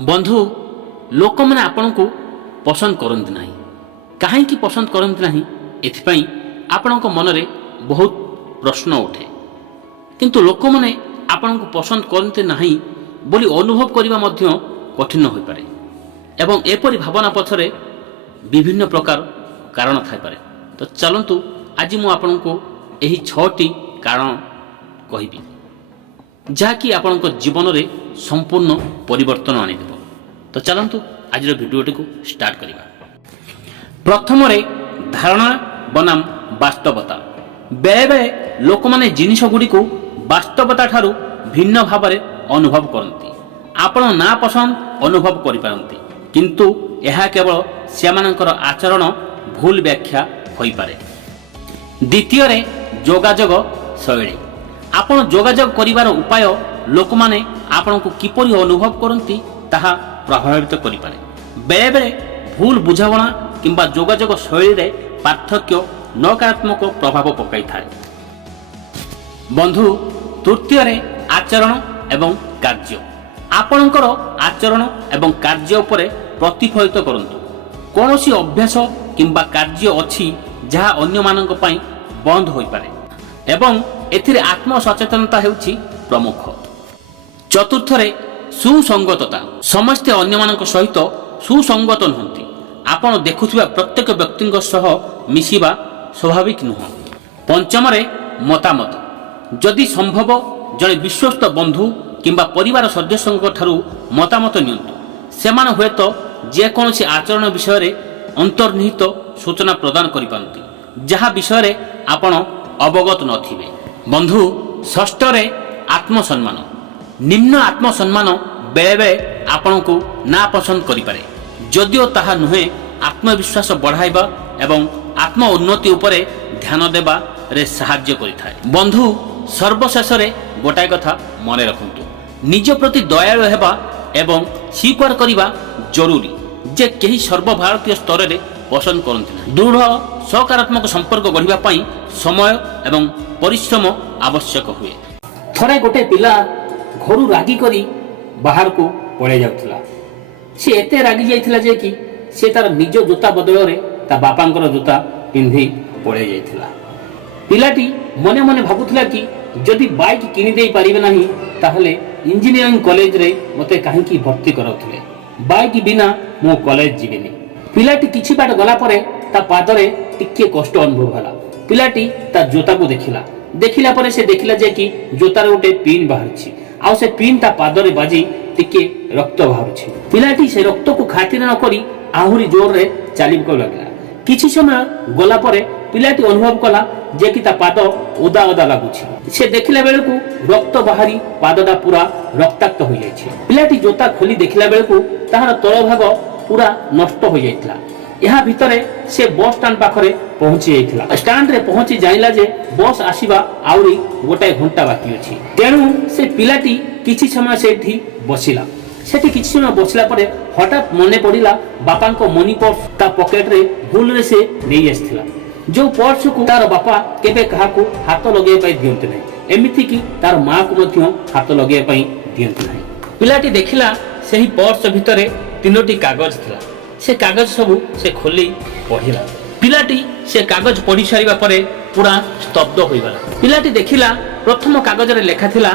बंधु लोक मैंने आपण को पसंद करती ना कहीं पसंद करती ना एथपाई आपण मन में बहुत प्रश्न उठे किंतु लोक मैंने आपण को पसंद करते ना बोली अनुभव करने कठिन हो पारे एवं एपरी भावना पछरे विभिन्न प्रकार कारण थाईपे। तो चलतु आज मु आपण को यही 6टी कारण कहबी जहाँकि आपण जीवन में संपूर्ण परिवर्तन आनीदेव। तो चलतु आज भिडियोटी को स्टार्ट करिबा। प्रथम धारणा बनाम वास्तवता। बेले बेले लोक माने जिनिस गुडी को वास्तवता ठारू भिन्न भाव में अनुभव करती। आपण ना पसंद अनुभव करि पारंती किंतु यह केवल सेमानकर आचरण भूल व्याख्या होई पारे। द्वितीय जोगाजोग शैली। आपण जोगाजोग करिवार उपाय लोक माने आपण को किपरि अनुभव करंती ताहा प्रभावित करि पारे। बेले बेले भूल बुझावणा किंबा जोगाजोग शैली रे पार्थक्य नकारात्मक प्रभाव पकाई थाए। बंधु तृतीय आचरण एवं कार्य। आपणकर आचरण एवं कार्य उपरे प्रतिफलित करंतु। कौनसी अभ्यास किंबा कार्य अछि जहा अन्य मानक पई बंद होई पारे एवं एथिरे आत्मसचेतनता हेउछि प्रमुख। चतुर्थ सुसंगतता। समस्त अन्य मानक सहित सुसंगत नहंती। आपण देखुथिबा प्रत्येक व्यक्तिଙ୍କ सह मिसिबा स्वाभाविक नुह। पंचम मतामत। जदि संभव जड़े विश्वस्त बंधु किंबा परिवार सदस्यों ठारू मतामत नियंतु। सेमान हुए तो जेकोसी आचरण विषय रे अंतर्निहित सूचना प्रदान करि पारंती जहा विषय रे आपण अवगत नथिबे। बंधु षष्ठ आत्मसम्मान। निम्न आत्मसम्मान बेले बेले आपण को ना पसंद करि पारे जदिओ ताहा नुहे आत्मविश्वास बढ़ाइबा एवं आत्म उन्नति उपरे ध्यान देबा रे सहाय्य करिथाय। बंधु सर्वशेष गोटाए कथा मन रखंतु। निज प्रति दयालु हेबा एवं स्वीकार करिबा जरूरी जे केही सर्वभारतीय स्तर में पसंद करते। दृढ़ सकारात्मक संपर्क गढ़िबा पई समय एवं परिश्रम आवश्यक हुए। थरे गोटे पिला घर रागी करी बाहर को पड़े जाउथला। से एते रागी जाइथिला जे कि से तार निज जूता बदल रे ता बापांकर जूता पिंधि पड़े जाइथिला। पिलाटी मने मने भाबुथिला कि जदि बाइक किनि देई परिबे नाही ताहले इंजीनियरिंग कॉलेज रे मते काहेकि भर्ती करौथिले। बाइक बिना मो कॉलेज जीवेनी। पिलाटी किछि बाट गला परे ता पादरे टिके कष्ट अनुभव हला। पिलाटी ता जोता को देखिला परे से देखिला जे कि जोतार गोटे पिन बाहरछि आ से पिन ता पादरे बाजी टिके रक्त बाहरछि। पिलाटी से रक्त को खातिर न करी आहुरी जोर रे चालिब को लागला। किछि समय गला परे पिलाटी अनुभव कला जे कि ता पाद ओदा ओदा लागुछि। से देखिला बेलकु रक्त बाहरी पादटा पूरा रक्ताक्त हो जाइछि। पिलाटी जोता खोली देखिला बेलकु ताहार तळ भाग पूरा नष्ट हो जाइतला। यहा भितरे से बस स्टैंड पाखरे पहुंची जाइतला। स्टैंड रे पहुंची जाइला जे बस आसीबा आउरी गोटाए घंटा बाकी अछि। तेणु से पिलाटी किछि समय सेठी बसिला। सेठी किछि समय बसिला परे हठात मने पड़िला बापांको मनी पर्स ता पॉकेट रे भूल रे से नै आस्थिला। जो पर्स को तार बापा केबे कहा को हाथ लगे पाई दियंते नै एमिति कि तार मां को मध्य हाथ लगे पाई दियंते नै। पिलाटी देखिला सेही पर्स भितरे 3टी कागज थिला। से कागज सब से खोली पढ़िला। पिलाटी से कागज पढ़ी सारिबा परे पूरा स्तब्ध होई गला। पिलाटी देखिला प्रथम कागज रे लेखा थिला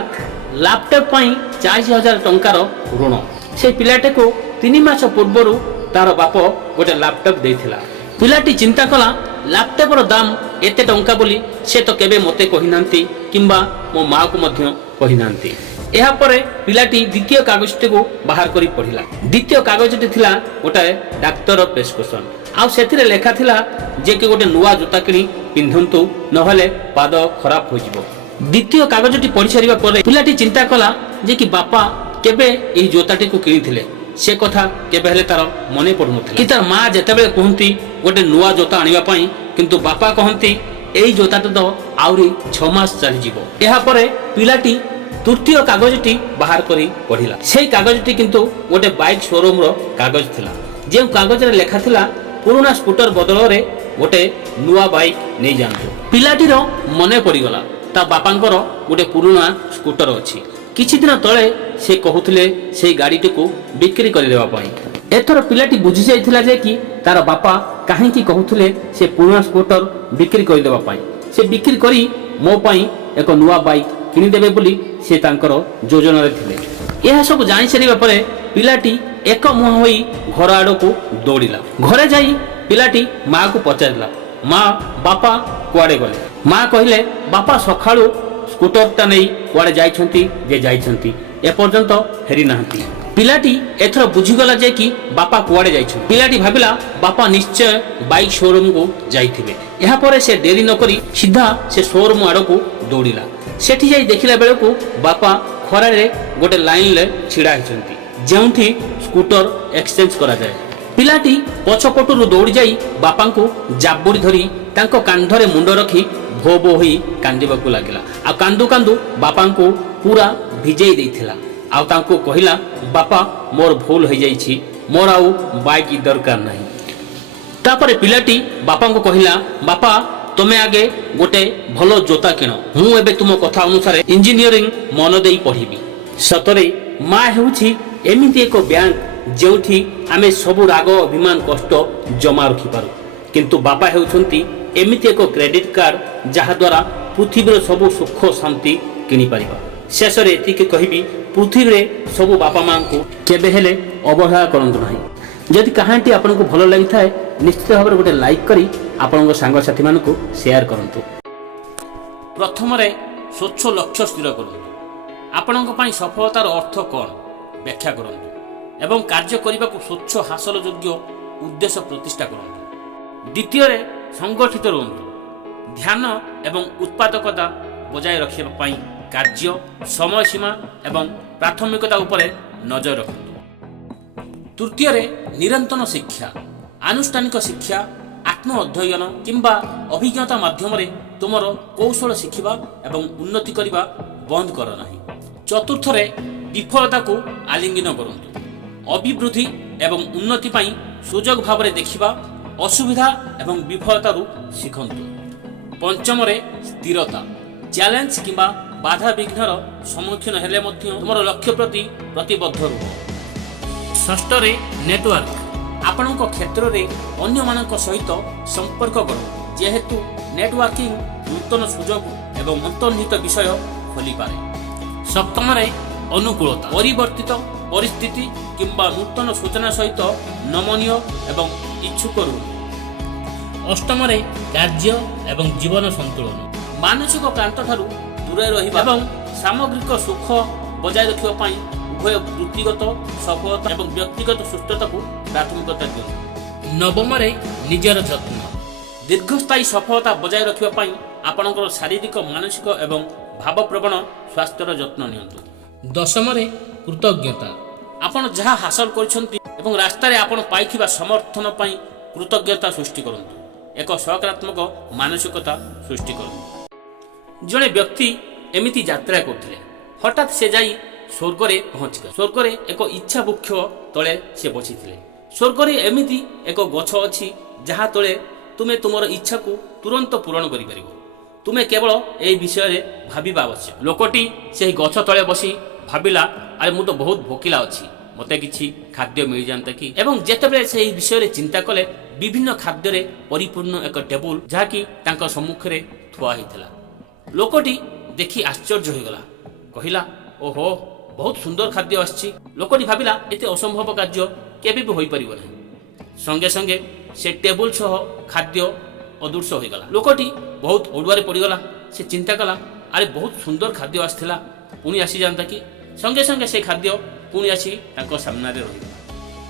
लैपटॉप पई 40,000 टंकार ऋण। से पिलाटे को 3 मास पूर्वरु तार बाप गोटे लैपटॉप देथिला। पिलाटी चिंता कला लैपटॉप रो दाम एते टंका बोली से तो केबे मते कहि नांती किंबा मो मां को मध्य कहि नांती। एहा परे पिलाटी द्वितीय कागजटी को बाहर करी पढ़िला। द्वितीय कागजटी थिला गोटे डाक्टर प्रेस्क्रिप्शन आ सेथिरे लेखा थिला जे कि गोटे नुवा जूता किनी पिंधंतु नहले पाद खराब हो जिवो। द्वितीय कागजटी पढ़ी सारिबा परे पिलाटी चिंता कला जे कि बापा केबे एही जोताटी को किनिथिले से कथा केबे हेले तार मने पडुनथिला। कि तार मां जेतेबेले कहंती गोटे नुवा जोता आनिबा पई किंतु बापा कहंती एही जोताटा तो आउरी 6 मास चली जिवो। एहा परे पिलाटी तृतीय कागजटी बाहर करी पढ़िला। से कागजटी किंतु गोटे बाइक शोरूम रो कागज थिला। जे कागज रे लेखा थिला पुराना स्कूटर बदल रे गोटे नुवा बाइक नै जानतो। पिलाटी रो मने पड़ी गला ता बापांकर गोटे पुराना स्कूटर अछि କିଛି ଦିନ ତଳେ ସେ କହୁଥିଲେ ସେଇ ଗାଡ଼ିଟିକୁ ବିକ୍ରି କରିଦେବା ପାଇଁ। ଏଥର ପିଲାଟି ବୁଝି ଯାଇଥିଲା ଯେ କି ତାର ବାପା କାହିଁକି କହୁଥିଲେ ସେ ପୁରୁଣା ସ୍କୁଟର ବିକ୍ରି କରିଦେବା ପାଇଁ। ସେ ବିକ୍ରି କରି ମୋ ପାଇଁ ଏକ ନୂଆ ବାଇକ୍ କିଣିଦେବେ ବୋଲି ସେ ତାଙ୍କର ଯୋଜନାରେ ଥିଲେ। ଏହା ସବୁ ଜାଣିସାରିବା ପରେ ପିଲାଟି ଏକମୁହାଁ ହୋଇ ଘର ଆଡ଼କୁ ଦୌଡ଼ିଲା। ଘରେ ଯାଇ ପିଲାଟି ମାଆକୁ ପଚାରିଲା, ମା, ବାପା କୁଆଡ଼େ ଗଲେ? ମା କହିଲେ, ବାପା ସକାଳୁ ସ୍କୁଟରଟା ନେଇ କୁଆଡ଼େ ଯାଇଛନ୍ତି, ଏପର୍ଯ୍ୟନ୍ତ ଫେରି ନାହାନ୍ତି। ପିଲାଟି ଏଥର ବୁଝିଗଲା ଯେ କି ବାପା କୁଆଡ଼େ ଯାଇଛନ୍ତି। ପିଲାଟି ଭାବିଲା ବାପା ନିଶ୍ଚୟ ବାଇକ୍ ଶୋରୁମକୁ ଯାଇଥିବେ। ଏହାପରେ ସେ ଡେରି ନକରି ସିଧା ସେ ଶୋରୁମ ଆଡ଼କୁ ଦୌଡ଼ିଲା। ସେଠି ଯାଇ ଦେଖିଲା ବେଳକୁ ବାପା ଖରାରେ ଗୋଟେ ଲାଇନରେ ଛିଡ଼ା ହେଇଛନ୍ତି, ଯେଉଁଠି ସ୍କୁଟର ଏକ୍ସଚେଞ୍ଜ କରାଯାଏ। ପିଲାଟି ପଛପଟରୁ ଦୌଡ଼ି ଯାଇ ବାପାଙ୍କୁ ଜାବୁଡ଼ି ଧରି ତାଙ୍କ କାନ୍ଧରେ ମୁଣ୍ଡ ରଖି ଭୋ ଭୋ ହୋଇ କାନ୍ଦିବାକୁ ଲାଗିଲା। ଆଉ କାନ୍ଦୁ କାନ୍ଦୁ ବାପାଙ୍କୁ ପୁରା ଭିଜେଇ ଦେଇଥିଲା। ଆଉ ତାଙ୍କୁ କହିଲା, ବାପା ମୋର ଭୁଲ ହେଇଯାଇଛି, ମୋର ଆଉ ବାଇକ୍ ଦରକାର ନାହିଁ। ତାପରେ ପିଲାଟି ବାପାଙ୍କୁ କହିଲା, ବାପା ତମେ ଆଗେ ଗୋଟେ ଭଲ ଜୋତା କିଣ, ମୁଁ ଏବେ ତୁମ କଥା ଅନୁସାରେ ଇଞ୍ଜିନିୟରିଂ ମନ ଦେଇ ପଢ଼ିବି। ସତରେ ମା ହେଉଛି ଏମିତି ଏକ ବ୍ୟାଙ୍କ ଯେଉଁଠି ଆମେ ସବୁ ରାଗ, ଅଭିମାନ, କଷ୍ଟ ଜମା ରଖିପାରୁ। କିନ୍ତୁ ବାପା ହେଉଛନ୍ତି ଏମିତି ଏକ କ୍ରେଡିଟ୍ କାର୍ଡ ଯାହାଦ୍ୱାରା ପୃଥିବୀର ସବୁ ସୁଖ ଶାନ୍ତି କିଣିପାରିବା। ଶେଷରେ ଏତିକି କହିବି, ପୃଥିବୀରେ ସବୁ ବାପା ମାଆଙ୍କୁ କେବେ ହେଲେ ଅବହେଳା କରନ୍ତୁ ନାହିଁ। ଯଦି କାହାଣୀଟି ଆପଣଙ୍କୁ ଭଲ ଲାଗିଥାଏ ନିଶ୍ଚିତ ଭାବରେ ଗୋଟେ ଲାଇକ୍ କରି ଆପଣଙ୍କ ସାଙ୍ଗସାଥିମାନଙ୍କୁ ସେୟାର କରନ୍ତୁ। ପ୍ରଥମରେ ସ୍ୱଚ୍ଛ ଲକ୍ଷ୍ୟ ସ୍ଥିର କରନ୍ତୁ। ଆପଣଙ୍କ ପାଇଁ ସଫଳତାର ଅର୍ଥ କ'ଣ ବ୍ୟାଖ୍ୟା କରନ୍ତୁ ଏବଂ କାର୍ଯ୍ୟ କରିବାକୁ ସ୍ୱଚ୍ଛ ହାସଲ ଯୋଗ୍ୟ ଉଦ୍ଦେଶ୍ୟ ପ୍ରତିଷ୍ଠା କରନ୍ତୁ। ଦ୍ୱିତୀୟରେ ସଂଗଠିତ ରୁହନ୍ତୁ। ଧ୍ୟାନ ଏବଂ ଉତ୍ପାଦକତା ବଜାୟ ରଖିବା ପାଇଁ କାର୍ଯ୍ୟ, ସମୟସୀମା ଏବଂ ପ୍ରାଥମିକତା ଉପରେ ନଜର ରଖନ୍ତୁ। ତୃତୀୟରେ ନିରନ୍ତର ଶିକ୍ଷା, ଆନୁଷ୍ଠାନିକ ଶିକ୍ଷା, ଆତ୍ମ ଅଧ୍ୟୟନ କିମ୍ବା ଅଭିଜ୍ଞତା ମାଧ୍ୟମରେ ତୁମର କୌଶଳ ଶିଖିବା ଏବଂ ଉନ୍ନତି କରିବା ବନ୍ଦ କର ନାହିଁ। ଚତୁର୍ଥରେ ବିଫଳତାକୁ ଆଲିଙ୍ଗନ କରନ୍ତୁ। ଅଭିବୃଦ୍ଧି ଏବଂ ଉନ୍ନତି ପାଇଁ ସୁଯୋଗ ଭାବରେ ଦେଖିବା, ଅସୁବିଧା ଏବଂ ବିଫଳତାରୁ ଶିଖନ୍ତୁ। ପଞ୍ଚମରେ ସ୍ଥିରତା, ଚ୍ୟାଲେଞ୍ଜ କିମ୍ବା ବାଧାବିଘ୍ନର ସମ୍ମୁଖୀନ ହେଲେ ମଧ୍ୟ ତୁମର ଲକ୍ଷ୍ୟ ପ୍ରତି ପ୍ରତିବଦ୍ଧ ରୁହ। ଷଷ୍ଠରେ ନେଟୱାର୍କ, ଆପଣଙ୍କ କ୍ଷେତ୍ରରେ ଅନ୍ୟମାନଙ୍କ ସହିତ ସମ୍ପର୍କ କରନ୍ତୁ, ଯେହେତୁ ନେଟୱାର୍କିଂ ନୂତନ ସୁଯୋଗ ଏବଂ ଅନ୍ତର୍ନିହିତ ବିଷୟ ଖୋଲିପାରେ। ସପ୍ତମରେ ଅନୁକୂଳତା, ପରିବର୍ତ୍ତିତ ପରିସ୍ଥିତି କିମ୍ବା ନୂତନ ସୂଚନା ସହିତ ନମନୀୟ ଏବଂ ଇଚ୍ଛୁକ ରୁହନ୍ତୁ। ଅଷ୍ଟମରେ କାର୍ଯ୍ୟ ଏବଂ ଜୀବନ ସନ୍ତୁଳନ, ମାନସିକ କ୍ଳାନ୍ତଠାରୁ ଦୂରରେ ରହିବା ଏବଂ ସାମଗ୍ରିକ ସୁଖ ବଜାୟ ରଖିବା ପାଇଁ ଉଭୟ ବୃତ୍ତିଗତ ସଫଳତା ଏବଂ ବ୍ୟକ୍ତିଗତ ସୁସ୍ଥତାକୁ ପ୍ରାଥମିକତା ଦିଅନ୍ତୁ। ନବମରେ ନିଜର ଯତ୍ନ, ଦୀର୍ଘସ୍ଥାୟୀ ସଫଳତା ବଜାୟ ରଖିବା ପାଇଁ ଆପଣଙ୍କର ଶାରୀରିକ, ମାନସିକ ଏବଂ ଭାବପ୍ରବଣ ସ୍ୱାସ୍ଥ୍ୟର ଯତ୍ନ ନିଅନ୍ତୁ। ଦଶମରେ କୃତଜ୍ଞତା, ଆପଣ ଯାହା ହାସଲ କରିଛନ୍ତି ଏବଂ ରାସ୍ତାରେ ଆପଣ ପାଇଥିବା ସମର୍ଥନ ପାଇଁ କୃତଜ୍ଞତା ସୃଷ୍ଟି କରନ୍ତୁ। ଏକ ସକାରାତ୍ମକ ମାନସିକତା ସୃଷ୍ଟି କରନ୍ତୁ। ଜଣେ ବ୍ୟକ୍ତି ଏମିତି ଯାତ୍ରା କରୁଥିଲେ, ହଠାତ୍ ସେ ଯାଇ ସ୍ୱର୍ଗରେ ପହଞ୍ଚିଲେ। ସ୍ୱର୍ଗରେ ଏକ ଇଚ୍ଛା ବୃକ୍ଷ ତଳେ ସେ ବସିଥିଲେ। ସ୍ୱର୍ଗରେ ଏମିତି ଏକ ଗଛ ଅଛି ଯାହା ତଳେ ତୁମେ ତୁମର ଇଚ୍ଛାକୁ ତୁରନ୍ତ ପୂରଣ କରିପାରିବ। ତୁମେ କେବଳ ଏହି ବିଷୟରେ ଭାବିବା ଆବଶ୍ୟକ। ଲୋକଟି ସେହି ଗଛ ତଳେ ବସି ଭାବିଲା, ଆରେ ମୁଁ ତ ବହୁତ ଭୋକିଲା ଅଛି, ମୋତେ କିଛି ଖାଦ୍ୟ ମିଳିଯାନ୍ତା କି? ଏବଂ ଯେତେବେଳେ ସେ ଏହି ବିଷୟରେ ଚିନ୍ତା କଲେ, ବିଭିନ୍ନ ଖାଦ୍ୟରେ ପରିପୂର୍ଣ୍ଣ ଏକ ଟେବୁଲ ଯାହାକି ତାଙ୍କ ସମ୍ମୁଖରେ ଥୁଆ ହୋଇଥିଲା। ଲୋକଟି ଦେଖି ଆଶ୍ଚର୍ଯ୍ୟ ହୋଇଗଲା, କହିଲା, ଓହୋ, ବହୁତ ସୁନ୍ଦର ଖାଦ୍ୟ ଆସିଛି। ଲୋକଟି ଭାବିଲା, ଏତେ ଅସମ୍ଭବ କାର୍ଯ୍ୟ କେବେ ବି ହୋଇପାରିବ ନାହିଁ। ସଙ୍ଗେ ସଙ୍ଗେ ସେ ଟେବୁଲ ସହ ଖାଦ୍ୟ ଅଦୃଶ୍ୟ ହୋଇଗଲା। ଲୋକଟି ବହୁତ ଅଡୁଆରେ ପଡ଼ିଗଲା। ସେ ଚିନ୍ତା କଲା, ଆରେ ବହୁତ ସୁନ୍ଦର ଖାଦ୍ୟ ଆସିଥିଲା, ପୁଣି ଆସିଯାଆନ୍ତା କି? ସଙ୍ଗେ ସଙ୍ଗେ ସେ ଖାଦ୍ୟ ପୁଣି ଆସି ତାଙ୍କ ସାମ୍ନାରେ ରହିଲା।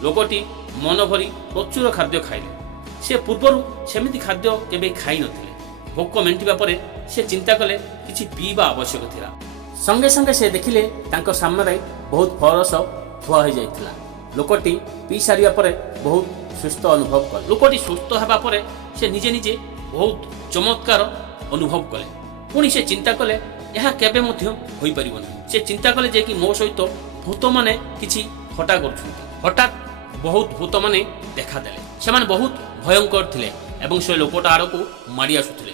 ଲୋକଟି ମନ ଭରି ପ୍ରଚୁର ଖାଦ୍ୟ ଖାଇଲେ। ସେ ପୂର୍ବରୁ ସେମିତି ଖାଦ୍ୟ କେବେ ଖାଇନଥିଲେ। ଭୋକ ମେଣ୍ଟିବା ପରେ ସେ ଚିନ୍ତା କଲେ କିଛି ପିଇବା ଆବଶ୍ୟକ ଥିଲା। ସଙ୍ଗେ ସଙ୍ଗେ ସେ ଦେଖିଲେ ତାଙ୍କ ସାମ୍ନାରେ ବହୁତ ଫଳରସ ଥୁଆ ହୋଇଯାଇଥିଲା। ଲୋକଟି ପିଇ ସାରିବା ପରେ ବହୁତ ସୁସ୍ଥ ଅନୁଭବ କଲେ। ଲୋକଟି ସୁସ୍ଥ ହେବା ପରେ ସେ ନିଜେ ନିଜେ ବହୁତ ଚମତ୍କାର ଅନୁଭବ କଲେ। ପୁଣି ସେ ଚିନ୍ତା କଲେ, ଏହା କେବେ ମଧ୍ୟ ହୋଇପାରିବ ନାହିଁ। ସେ ଚିନ୍ତା କଲେ ଯେ କି ମୋ ସହିତ ଭୂତମାନେ କିଛି ଥଟ୍ଟା କରୁଛନ୍ତି। ହଠାତ୍ ବହୁତ ଭୂତମାନେ ଦେଖାଦେଲେ। ସେମାନେ ବହୁତ ଭୟଙ୍କର ଥିଲେ ଏବଂ ସେ ଲୋକଟା ଆଡ଼କୁ ମାଡ଼ି ଆସୁଥିଲେ।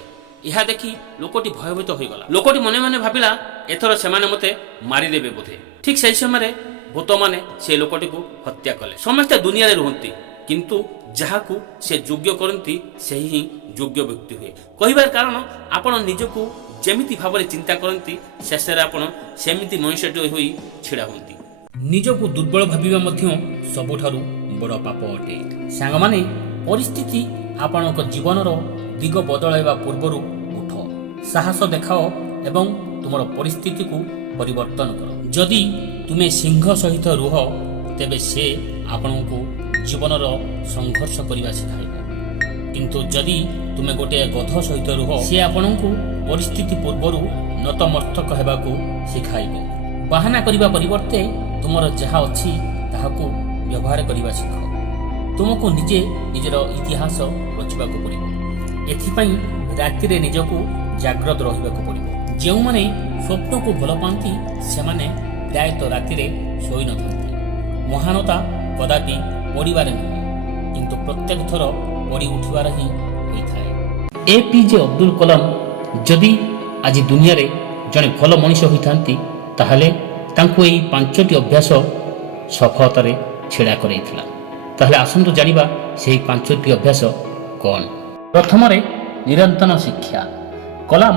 ଏହା ଦେଖି ଲୋକଟି ଭୟଭୀତ ହୋଇଗଲା। ଲୋକଟି ମନେ ମନେ ଭାବିଲା ଏଥର ସେମାନେ ମୋତେ ମାରିଦେବେ ବୋଧେ। ଠିକ୍ ସେହି ସମୟରେ ଭୂତମାନେ ସେ ଲୋକଟିକୁ ହତ୍ୟା କଲେ। ସମସ୍ତେ ଦୁନିଆରେ ରୁହନ୍ତି, କିନ୍ତୁ ଯାହାକୁ ସେ ଯୋଗ୍ୟ କରନ୍ତି ସେହି ହିଁ ଯୋଗ୍ୟ ବ୍ୟକ୍ତି ହୁଏ। କହିବାର କାରଣ ଆପଣ ନିଜକୁ ଯେମିତି ଭାବରେ ଚିନ୍ତା କରନ୍ତି ଶେଷରେ ଆପଣ ସେମିତି ମଣିଷଟି ହୋଇ ଛିଡ଼ା ହୁଅନ୍ତି। ନିଜକୁ ଦୁର୍ବଳ ଭାବିବା ମଧ୍ୟ ସବୁଠାରୁ ବଡ଼ ପାପ ଅଟେ। ସାଙ୍ଗମାନେ, ପରିସ୍ଥିତି ଆପଣଙ୍କ ଜୀବନର ଦିଗ ବଦଳାଇବା ପୂର୍ବରୁ ଉଠ, ସାହସ ଦେଖାଅ ଏବଂ ତୁମର ପରିସ୍ଥିତିକୁ ପରିବର୍ତ୍ତନ କର। ଯଦି ତୁମେ ସିଂହ ସହିତ ରୁହ, ତେବେ ସେ ଆପଣଙ୍କୁ ଜୀବନର ସଂଘର୍ଷ କରିବା ଶିଖାଇବ। କିନ୍ତୁ ଯଦି ତୁମେ ଗୋଟିଏ ଗଧ ସହିତ ରୁହ, ସେ ଆପଣଙ୍କୁ ପରିସ୍ଥିତି ପୂର୍ବରୁ ନତମସ୍ତକ ହେବାକୁ ଶିଖାଇବ। ବାହାନା କରିବା ପରିବର୍ତ୍ତେ ତୁମର ଯାହା ଅଛି ତାହାକୁ ବ୍ୟବହାର କରିବା ଶିଖ। ତୁମକୁ ନିଜେ ନିଜର ଇତିହାସ ରଚିବାକୁ ପଡ଼ିବ। ଏଥିପାଇଁ ରାତିରେ ନିଜକୁ ଜାଗ୍ରତ ରହିବାକୁ ପଡ଼ିବ। ଯେଉଁମାନେ ସ୍ୱପ୍ନକୁ ଭଲ ପାଆନ୍ତି ସେମାନେ ପ୍ରାୟତଃ ରାତିରେ ଶୋଇନଥାନ୍ତି। ମହାନତା କଦାପି ପଡ଼ିବାରେ ନୁହେଁ, କିନ୍ତୁ ପ୍ରତ୍ୟେକ ଥର ପଡ଼ି ଉଠିବାର ହିଁ ହୋଇଥାଏ। APJ ଅବଦୁଲ କଲାମ ଯଦି ଆଜି ଦୁନିଆରେ ଜଣେ ଭଲ ମଣିଷ ହୋଇଥାନ୍ତି, ତାହେଲେ ତାଙ୍କୁ ଏହି 5ଟି ଅଭ୍ୟାସ ସଫଳତାରେ ଛିଡ଼ା କରାଇଥିଲା। ତାହେଲେ ଆସନ୍ତୁ ଜାଣିବା ସେହି 5ଟି ଅଭ୍ୟାସ କ'ଣ। ପ୍ରଥମରେ, ନିରନ୍ତର ଶିକ୍ଷା। କଲାମ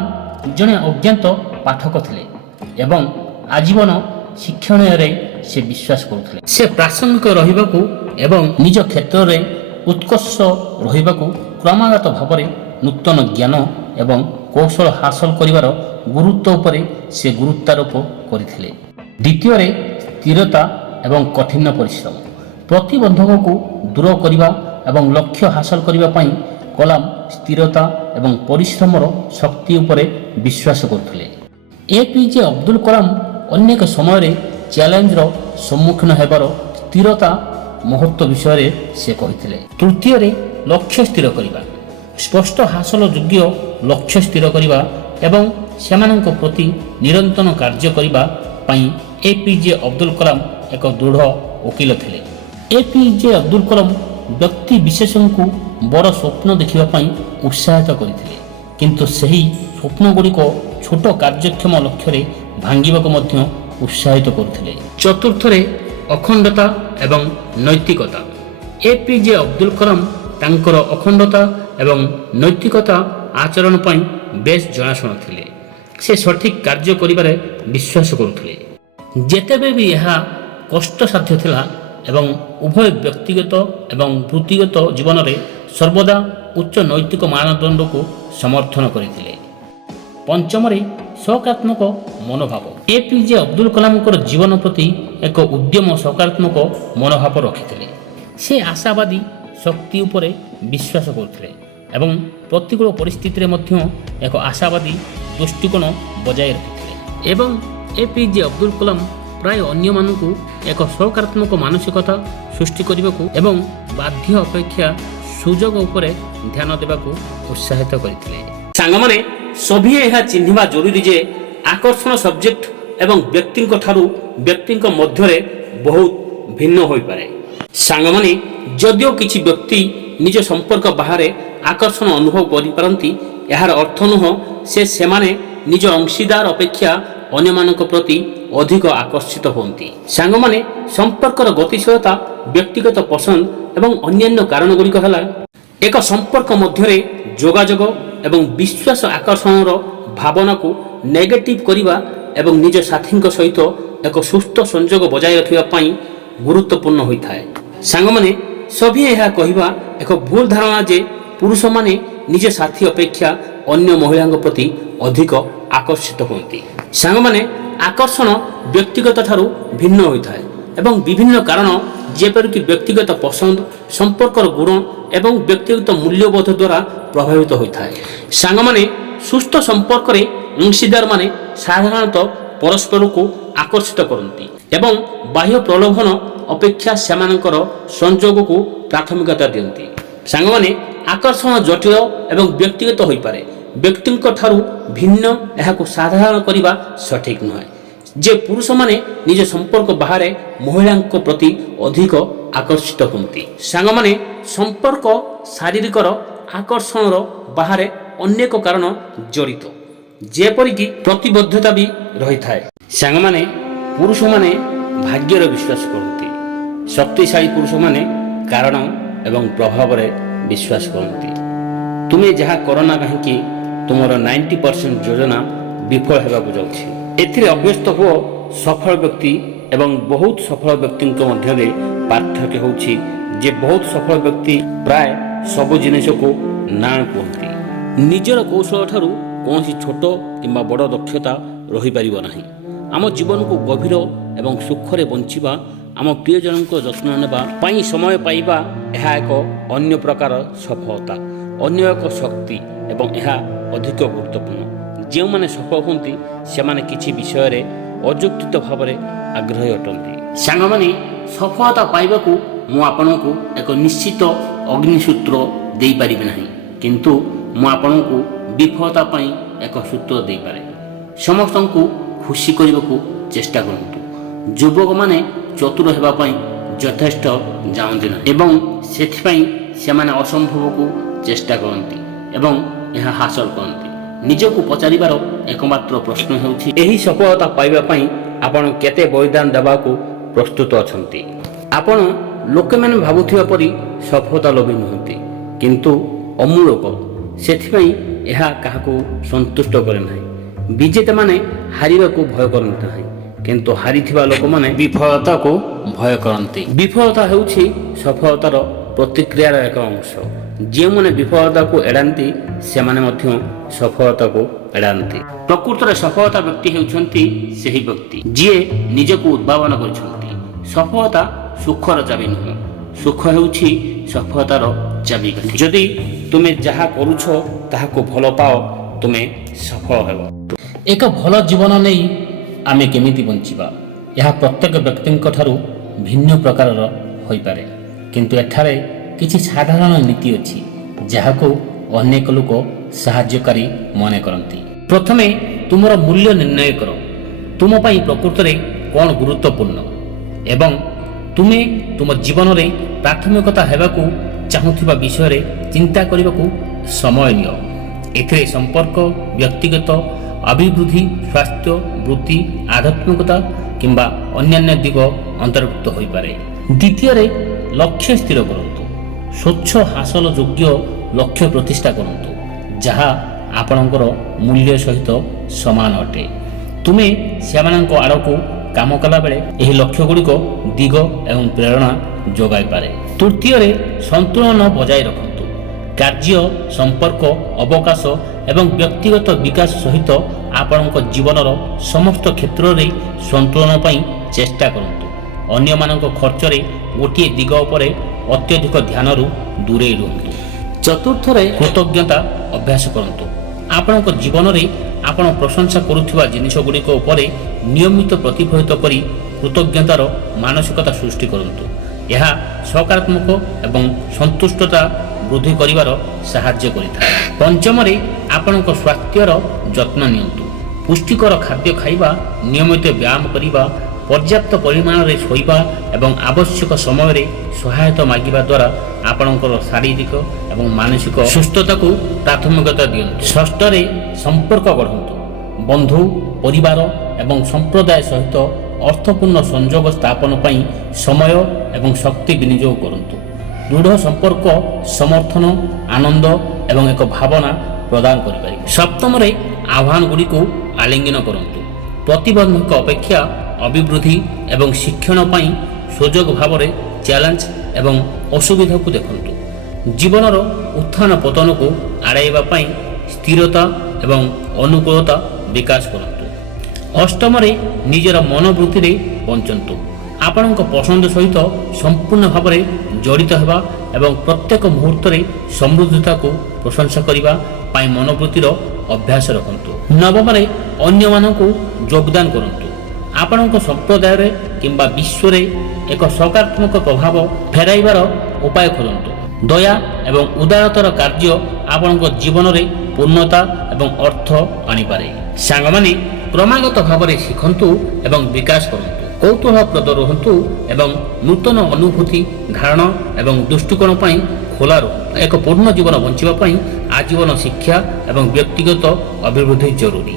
ଜଣେ ଅଜ୍ଞାତ ପାଠକ ଥିଲେ ଏବଂ ଆଜୀବନ ଶିକ୍ଷଣୀୟରେ ସେ ବିଶ୍ୱାସ କରୁଥିଲେ। ସେ ପ୍ରାସଙ୍ଗିକ ରହିବାକୁ ଏବଂ ନିଜ କ୍ଷେତ୍ରରେ ଉତ୍କର୍ଷ ରହିବାକୁ କ୍ରମାଗତ ଭାବରେ ନୂତନ ଜ୍ଞାନ ଏବଂ କୌଶଳ ହାସଲ କରିବାର ଗୁରୁତ୍ୱ ଉପରେ ସେ ଗୁରୁତ୍ୱାରୋପ କରିଥିଲେ। ଦ୍ୱିତୀୟରେ, ସ୍ଥିରତା ଏବଂ କଠିନ ପରିଶ୍ରମ। ପ୍ରତିବନ୍ଧକକୁ ଦୂର କରିବା ଏବଂ ଲକ୍ଷ୍ୟ ହାସଲ କରିବା ପାଇଁ କଲାମ ସ୍ଥିରତା ଏବଂ ପରିଶ୍ରମର ଶକ୍ତି ଉପରେ ବିଶ୍ୱାସ କରୁଥିଲେ। APJ ଅବଦୁଲ କଲାମ ଅନେକ ସମୟରେ ଚ୍ୟାଲେଞ୍ଜର ସମ୍ମୁଖୀନ ହେବାର ସ୍ଥିରତା ମହତ୍ତ୍ୱ ବିଷୟରେ ସେ କହିଥିଲେ। ତୃତୀୟରେ, ଲକ୍ଷ୍ୟ ସ୍ଥିର କରିବା। ସ୍ପଷ୍ଟ ହାସଲ ଯୋଗ୍ୟ ଲକ୍ଷ୍ୟ ସ୍ଥିର କରିବା ଏବଂ ସେମାନଙ୍କ ପ୍ରତି ନିରନ୍ତର କାର୍ଯ୍ୟ କରିବା ପାଇଁ APJ ଅବଦୁଲ କଲାମ ଏକ ଦୃଢ଼ ଓକିଲ ଥିଲେ। APJ ଅବଦୁଲ କଲାମ ବ୍ୟକ୍ତି ବିଶେଷଙ୍କୁ ବଡ଼ ସ୍ୱପ୍ନ ଦେଖିବା ପାଇଁ ଉତ୍ସାହିତ କରିଥିଲେ, କିନ୍ତୁ ସେହି ସ୍ୱପ୍ନଗୁଡ଼ିକ ଛୋଟ କାର୍ଯ୍ୟକ୍ଷମ ଲକ୍ଷ୍ୟରେ ଭାଙ୍ଗିବାକୁ ମଧ୍ୟ ଉତ୍ସାହିତ କରୁଥିଲେ। ଚତୁର୍ଥରେ, ଅଖଣ୍ଡତା ଏବଂ ନୈତିକତା। APJ ଅବଦୁଲ କଲାମ ତାଙ୍କର ଅଖଣ୍ଡତା ଏବଂ ନୈତିକତା ଆଚରଣ ପାଇଁ ବେଶ ଜଣାଶୁଣା ଥିଲେ। ସେ ସଠିକ୍ କାର୍ଯ୍ୟ କରିବାରେ ବିଶ୍ୱାସ କରୁଥିଲେ, ଯେତେବେଳେ ବି ଏହା କଷ୍ଟସାଧ୍ୟ ଥିଲା ଏବଂ ଉଭୟ ବ୍ୟକ୍ତିଗତ ଏବଂ ବୃତ୍ତିଗତ ଜୀବନରେ ସର୍ବଦା ଉଚ୍ଚ ନୈତିକ ମାନଦଣ୍ଡକୁ ସମର୍ଥନ କରିଥିଲେ। ପଞ୍ଚମରେ, ସକାରାତ୍ମକ ମନୋଭାବ। APJ ଅବଦୁଲ କଲାମଙ୍କର ଜୀବନ ପ୍ରତି ଏକ ଉଦ୍ୟମ ସକାରାତ୍ମକ ମନୋଭାବ ରଖିଥିଲେ। ସେ ଆଶାବାଦୀ ଶକ୍ତି ଉପରେ ବିଶ୍ୱାସ କରୁଥିଲେ ଏବଂ ପ୍ରତିକୂଳ ପରିସ୍ଥିତିରେ ମଧ୍ୟ ଏକ ଆଶାବାଦୀ ଦୃଷ୍ଟିକୋଣ ବଜାୟ ରଖିଥିଲେ। ଏବଂ APJ ଅବଦୁଲ କଲାମ ପ୍ରାୟ ଅନ୍ୟମାନଙ୍କୁ ଏକ ସକାରାତ୍ମକ ମାନସିକତା ସୃଷ୍ଟି କରିବାକୁ ଏବଂ ବାଧ୍ୟ ଅପେକ୍ଷା ସୁଯୋଗ ଉପରେ ଧ୍ୟାନ ଦେବାକୁ ଉତ୍ସାହିତ କରିଥିଲେ। ସାଙ୍ଗମାନେ, ସଭିଏ ଏହା ଚିହ୍ନିବା ଜରୁରୀ ଯେ ଆକର୍ଷଣ ସବଜେକ୍ଟ ଏବଂ ବ୍ୟକ୍ତିଙ୍କ ଠାରୁ ବ୍ୟକ୍ତିଙ୍କ ମଧ୍ୟରେ ବହୁତ ଭିନ୍ନ ହୋଇପାରେ। ସାଙ୍ଗମାନେ, ଯଦିଓ କିଛି ବ୍ୟକ୍ତି ନିଜ ସମ୍ପର୍କ ବାହାରେ ଆକର୍ଷଣ ଅନୁଭବ କରିପାରନ୍ତି, ଏହାର ଅର୍ଥ ନୁହଁ ସେମାନେ ନିଜ ଅଂଶୀଦାର ଅପେକ୍ଷା ଅନ୍ୟମାନଙ୍କ ପ୍ରତି ଅଧିକ ଆକର୍ଷିତ ହୁଅନ୍ତି। ସାଙ୍ଗମାନେ, ସମ୍ପର୍କର ଗତିଶୀଳତା, ବ୍ୟକ୍ତିଗତ ପସନ୍ଦ ଏବଂ ଅନ୍ୟାନ୍ୟ କାରଣଗୁଡ଼ିକ ହେଲା ଏକ ସମ୍ପର୍କ ମଧ୍ୟରେ ଯୋଗାଯୋଗ ଏବଂ ବିଶ୍ୱାସ ଆକର୍ଷଣର ଭାବନାକୁ ନେଗେଟିଭ୍ କରିବା ଏବଂ ନିଜ ସାଥୀଙ୍କ ସହିତ ଏକ ସୁସ୍ଥ ସଂଯୋଗ ବଜାୟ ରଖିବା ପାଇଁ ଗୁରୁତ୍ୱପୂର୍ଣ୍ଣ ହୋଇଥାଏ। ସାଙ୍ଗମାନେ, ସଭିଏ ଏହା କହିବା ଏକ ଭୁଲ ଧାରଣା ଯେ ପୁରୁଷମାନେ ନିଜ ସାଥୀ ଅପେକ୍ଷା ଅନ୍ୟ ମହିଳାଙ୍କ ପ୍ରତି ଅଧିକ ଆକର୍ଷିତ ହୁଅନ୍ତି। ସାଙ୍ଗମାନେ, ଆକର୍ଷଣ ବ୍ୟକ୍ତିଗତ ଠାରୁ ଭିନ୍ନ ହୋଇଥାଏ ଏବଂ ବିଭିନ୍ନ କାରଣ ଯେପରିକି ବ୍ୟକ୍ତିଗତ ପସନ୍ଦ, ସମ୍ପର୍କର ଗୁଣ ଏବଂ ବ୍ୟକ୍ତିଗତ ମୂଲ୍ୟବୋଧ ଦ୍ୱାରା ପ୍ରଭାବିତ ହୋଇଥାଏ। ସାଙ୍ଗମାନେ, ସୁସ୍ଥ ସମ୍ପର୍କରେ ଅଂଶୀଦାରମାନେ ସାଧାରଣତଃ ପରସ୍ପରକୁ ଆକର୍ଷିତ କରନ୍ତି ଏବଂ ବାହ୍ୟ ପ୍ରଲୋଭନ ଅପେକ୍ଷା ସେମାନଙ୍କର ସଂଯୋଗକୁ ପ୍ରାଥମିକତା ଦିଅନ୍ତି। ସାଙ୍ଗମାନେ, ଆକର୍ଷଣ ଜଟିଳ ଏବଂ ବ୍ୟକ୍ତିଗତ ହୋଇପାରେ। ବ୍ୟକ୍ତିଙ୍କ ଠାରୁ ଭିନ୍ନ ଏହାକୁ ସାଧାରଣ କରିବା ସଠିକ୍ ନୁହେଁ ଯେ ପୁରୁଷମାନେ ନିଜ ସମ୍ପର୍କ ବାହାରେ ମହିଳାଙ୍କ ପ୍ରତି ଅଧିକ ଆକର୍ଷିତ ହୁଅନ୍ତି। ସାଙ୍ଗମାନେ, ସମ୍ପର୍କ ଶାରୀରିକର ଆକର୍ଷଣର ବାହାରେ ଅନେକ କାରଣ ଜଡ଼ିତ, ଯେପରିକି ପ୍ରତିବଦ୍ଧତା ବି ରହିଥାଏ। ସାଙ୍ଗମାନେ, ପୁରୁଷମାନେ ଭାଗ୍ୟର ବିଶ୍ୱାସ କରନ୍ତି। ଶକ୍ତିଶାଳୀ ପୁରୁଷମାନେ କାରଣ ଏବଂ ପ୍ରଭାବରେ ବିଶ୍ୱାସ କରନ୍ତି। ତୁମେ ଯାହା କର ନା କାହିଁକି, ତୁମର 90% ଯୋଜନା ବିଫଳ ହେବାକୁ ଯାଉଛି। ଏଥିରେ ଅଭ୍ୟସ୍ତ ହୁଅ। ସଫଳ ବ୍ୟକ୍ତି ଏବଂ ବହୁତ ସଫଳ ବ୍ୟକ୍ତିଙ୍କ ମଧ୍ୟରେ ପାର୍ଥକ୍ୟ ହେଉଛି ଯେ ବହୁତ ସଫଳ ବ୍ୟକ୍ତି ପ୍ରାୟ ସବୁ ଜିନିଷକୁ ନା କୁହନ୍ତି। ନିଜର କୌଶଳ ଠାରୁ କୌଣସି ଛୋଟ କିମ୍ବା ବଡ଼ ଦକ୍ଷତା ରହିପାରିବ ନାହିଁ। ଆମ ଜୀବନକୁ ଗଭୀର ଏବଂ ସୁଖରେ ବଞ୍ଚିବା, ଆମ ପ୍ରିୟଜନଙ୍କ ଯତ୍ନ ନେବା ପାଇଁ ସମୟ ପାଇବା, ଏହା ଏକ ଅନ୍ୟ ପ୍ରକାର ସଫଳତା, ଅନ୍ୟ ଏକ ଶକ୍ତି ଏବଂ ଏହା ଅଧିକ ଗୁରୁତ୍ୱପୂର୍ଣ୍ଣ। ଯେଉଁମାନେ ସଫଳ ହୁଅନ୍ତି ସେମାନେ କିଛି ବିଷୟରେ ଅଯୌକ୍ତିକ ଭାବରେ ଆଗ୍ରହୀ ଅଟନ୍ତି। ସାଙ୍ଗମାନେ, ସଫଳତା ପାଇବାକୁ ମୁଁ ଆପଣଙ୍କୁ ଏକ ନିଶ୍ଚିତ ଅଗ୍ନିସୂତ୍ର ଦେଇପାରିବି ନାହିଁ, କିନ୍ତୁ ମୁଁ ଆପଣଙ୍କୁ ବିଫଳତା ପାଇଁ ଏକ ସୂତ୍ର ଦେଇପାରେ। ସମସ୍ତଙ୍କୁ ଖୁସି କରିବାକୁ ଚେଷ୍ଟା କରନ୍ତୁ। ଯୁବକମାନେ ଚତୁର ହେବା ପାଇଁ ଯଥେଷ୍ଟ ଜାଣନ୍ତି ନାହିଁ ଏବଂ ସେଥିପାଇଁ ସେମାନେ ଅସମ୍ଭବକୁ ଚେଷ୍ଟା କରନ୍ତି ଏବଂ ଏହା ହାସଲ କରନ୍ତି। ନିଜକୁ ପଚାରିବାର ଏକମାତ୍ର ପ୍ରଶ୍ନ ହେଉଛି, ଏହି ସଫଳତା ପାଇବା ପାଇଁ ଆପଣ କେତେ ବଳିଦାନ ଦେବାକୁ ପ୍ରସ୍ତୁତ ଅଛନ୍ତି? ଆପଣ ଲୋକମାନେ ଭାବୁଥିବା ପରି ସଫଳତା ଲୋଭୀ ନୁହନ୍ତି, କିନ୍ତୁ ଅମୂଳକ। ସେଥିପାଇଁ ଏହା କାହାକୁ ସନ୍ତୁଷ୍ଟ କରେ ନାହିଁ। ବିଜେତାମାନେ ହାରିବାକୁ ଭୟ କରନ୍ତି ନାହିଁ, କିନ୍ତୁ ହାରିଥିବା ଲୋକମାନେ ବିଫଳତାକୁ ଭୟ କରନ୍ତି। ବିଫଳତା ହେଉଛି ସଫଳତାର ପ୍ରତିକ୍ରିୟାର ଏକ ଅଂଶ। ଯେଉଁମାନେ ବିଫଳତାକୁ ଏଡ଼ାନ୍ତି ସେମାନେ ମଧ୍ୟ ସଫଳତାକୁ ଏଡ଼ାନ୍ତି। ପ୍ରକୃତରେ ସଫଳତା ବ୍ୟକ୍ତି ହେଉଛନ୍ତି ସେହି ବ୍ୟକ୍ତି ଯିଏ ନିଜକୁ ଉଦ୍ଭାବନ କରିଛନ୍ତି। ସଫଳତା ସୁଖର ଚାବି ନୁହେଁ, ସୁଖ ହେଉଛି ସଫଳତାର ଚାବିକାଠି। ଯଦି ତୁମେ ଯାହା କରୁଛ ତାହାକୁ ଭଲ ପାଅ, ତୁମେ ସଫଳ ହେବ। ଏକ ଭଲ ଜୀବନ ନେଇ ଆମେ କେମିତି ବଞ୍ଚିବା, ଏହା ପ୍ରତ୍ୟେକ ବ୍ୟକ୍ତିଙ୍କ ଠାରୁ ଭିନ୍ନ ପ୍ରକାରର ହୋଇପାରେ, କିନ୍ତୁ ଏଠାରେ କିଛି ସାଧାରଣ ନୀତି ଅଛି ଯାହାକୁ ଅନେକ ଲୋକ ସାହାଯ୍ୟକାରୀ ମନେ କରନ୍ତି। ପ୍ରଥମେ ତୁମର ମୂଲ୍ୟ ନିର୍ଣ୍ଣୟ କର। ତୁମ ପାଇଁ ପ୍ରକୃତରେ କ'ଣ ଗୁରୁତ୍ୱପୂର୍ଣ୍ଣ ଏବଂ ତୁମେ ତୁମ ଜୀବନରେ ପ୍ରାଥମିକତା ହେବାକୁ ଚାହୁଁଥିବା ବିଷୟରେ ଚିନ୍ତା କରିବାକୁ ସମୟ ନିଅ। ଏଥିରେ ସମ୍ପର୍କ, ବ୍ୟକ୍ତିଗତ ଅଭିବୃଦ୍ଧି, ସ୍ୱାସ୍ଥ୍ୟ, ବୃତ୍ତି, ଆଧ୍ୟାତ୍ମିକତା କିମ୍ବା ଅନ୍ୟାନ୍ୟ ଦିଗ ଅନ୍ତର୍ଭୁକ୍ତ ହୋଇପାରେ। ଦ୍ୱିତୀୟରେ, ଲକ୍ଷ୍ୟ ସ୍ଥିର କରନ୍ତୁ। ସ୍ୱଚ୍ଛ ହାସଲ ଯୋଗ୍ୟ ଲକ୍ଷ୍ୟ ପ୍ରତିଷ୍ଠା କରନ୍ତୁ, ଯାହା ଆପଣଙ୍କର ମୂଲ୍ୟ ସହିତ ସମାନ ଅଟେ। ତୁମେ ସେମାନଙ୍କ ଆଡ଼କୁ କାମ କଲାବେଳେ ଏହି ଲକ୍ଷ୍ୟଗୁଡ଼ିକ ଦିଗ ଏବଂ ପ୍ରେରଣା ଯୋଗାଇପାରେ। ତୃତୀୟରେ, ସନ୍ତୁଳନ ବଜାୟ ରଖନ୍ତୁ। କାର୍ଯ୍ୟ, ସମ୍ପର୍କ, ଅବକାଶ ଏବଂ ବ୍ୟକ୍ତିଗତ ବିକାଶ ସହିତ ଆପଣଙ୍କ ଜୀବନର ସମସ୍ତ କ୍ଷେତ୍ରରେ ସନ୍ତୁଳନ ପାଇଁ ଚେଷ୍ଟା କରନ୍ତୁ। ଅନ୍ୟମାନଙ୍କ ଖର୍ଚ୍ଚରେ ଗୋଟିଏ ଦିଗ ଉପରେ ଅତ୍ୟଧିକ ଧ୍ୟାନରୁ ଦୂରେଇ ରୁହନ୍ତୁ। ଚତୁର୍ଥରେ, କୃତଜ୍ଞତା ଅଭ୍ୟାସ କରନ୍ତୁ। ଆପଣଙ୍କ ଜୀବନରେ ଆପଣ ପ୍ରଶଂସା କରୁଥିବା ଜିନିଷଗୁଡ଼ିକ ଉପରେ ନିୟମିତ ପ୍ରତିଫଳିତ କରି କୃତଜ୍ଞତାର ମାନସିକତା ସୃଷ୍ଟି କରନ୍ତୁ। ଏହା ସକାରାତ୍ମକ ଏବଂ ସନ୍ତୁଷ୍ଟତା ବୃଦ୍ଧି କରିବାର ସାହାଯ୍ୟ କରିଥାଏ। ପଞ୍ଚମରେ, ଆପଣଙ୍କ ସ୍ୱାସ୍ଥ୍ୟର ଯତ୍ନ ନିଅନ୍ତୁ। ପୁଷ୍ଟିକର ଖାଦ୍ୟ ଖାଇବା, ନିୟମିତ ବ୍ୟାୟାମ କରିବା, ପର୍ଯ୍ୟାପ୍ତ ପରିମାଣରେ ଶୋଇବା ଏବଂ ଆବଶ୍ୟକ ସମୟରେ ସହାୟତା ମାଗିବା ଦ୍ୱାରା ଆପଣଙ୍କର ଶାରୀରିକ ଏବଂ ମାନସିକ ସୁସ୍ଥତାକୁ ପ୍ରାଥମିକତା ଦିଅନ୍ତୁ। ଷଷ୍ଠରେ, ସମ୍ପର୍କ ଗଢ଼ନ୍ତୁ। ବନ୍ଧୁ, ପରିବାର ଏବଂ ସମ୍ପ୍ରଦାୟ ସହିତ ଅର୍ଥପୂର୍ଣ୍ଣ ସଂଯୋଗ ସ୍ଥାପନ ପାଇଁ ସମୟ ଏବଂ ଶକ୍ତି ବିନିଯୋଗ କରନ୍ତୁ। ଦୃଢ଼ ସମ୍ପର୍କ ସମର୍ଥନ, ଆନନ୍ଦ ଏବଂ ଏକ ଭାବନା ପ୍ରଦାନ କରିପାରିବେ। ସପ୍ତମରେ, ଆହ୍ୱାନଗୁଡ଼ିକୁ ଆଲିଙ୍ଗନ କରନ୍ତୁ। ପ୍ରତିବନ୍ଧକ ଅପେକ୍ଷା ଅଭିବୃଦ୍ଧି ଏବଂ ଶିକ୍ଷଣ ପାଇଁ ସୁଯୋଗ ଭାବରେ ଚ୍ୟାଲେଞ୍ଜ ଏବଂ ଅସୁବିଧାକୁ ଦେଖନ୍ତୁ। ଜୀବନର ଉତ୍ଥାନ ପତନକୁ ଆଡ଼ାଇବା ପାଇଁ ସ୍ଥିରତା ଏବଂ ଅନୁକୂଳତା ବିକାଶ କରନ୍ତୁ। ଅଷ୍ଟମରେ, ନିଜର ମନୋବୃତ୍ତିରେ ବଞ୍ଚନ୍ତୁ। ଆପଣଙ୍କ ପସନ୍ଦ ସହିତ ସମ୍ପୂର୍ଣ୍ଣ ଭାବରେ ଜଡ଼ିତ ହେବା ଏବଂ ପ୍ରତ୍ୟେକ ମୁହୂର୍ତ୍ତରେ ସମୃଦ୍ଧତାକୁ ପ୍ରଶଂସା କରିବା ପାଇଁ ମନୋବୃତ୍ତିର ଅଭ୍ୟାସ ରଖନ୍ତୁ। ନବମରେ, ଅନ୍ୟମାନଙ୍କୁ ଯୋଗଦାନ କରନ୍ତୁ। ଆପଣଙ୍କ ସମ୍ପ୍ରଦାୟରେ କିମ୍ବା ବିଶ୍ୱରେ ଏକ ସକାରାତ୍ମକ ପ୍ରଭାବ ଫେରାଇବାର ଉପାୟ ଖୋଜନ୍ତୁ। ଦୟା ଏବଂ ଉଦାରତାର କାର୍ଯ୍ୟ ଆପଣଙ୍କ ଜୀବନରେ ପୂର୍ଣ୍ଣତା ଏବଂ ଅର୍ଥ ଆଣିପାରେ। ସାଙ୍ଗମାନେ, କ୍ରମାଗତ ଭାବରେ ଶିଖନ୍ତୁ ଏବଂ ବିକାଶ କରନ୍ତୁ। କୌତୂହଳପ୍ରଦ ରୁହନ୍ତୁ ଏବଂ ନୂତନ ଅନୁଭୂତି, ଧାରଣା ଏବଂ ଦୃଷ୍ଟିକୋଣ ପାଇଁ ଖୋଲାରୁ ଏକ ପୂର୍ଣ୍ଣ ଜୀବନ ବଞ୍ଚିବା ପାଇଁ ଆଜୀବନ ଶିକ୍ଷା ଏବଂ ବ୍ୟକ୍ତିଗତ ଅଭିବୃଦ୍ଧି ଜରୁରୀ।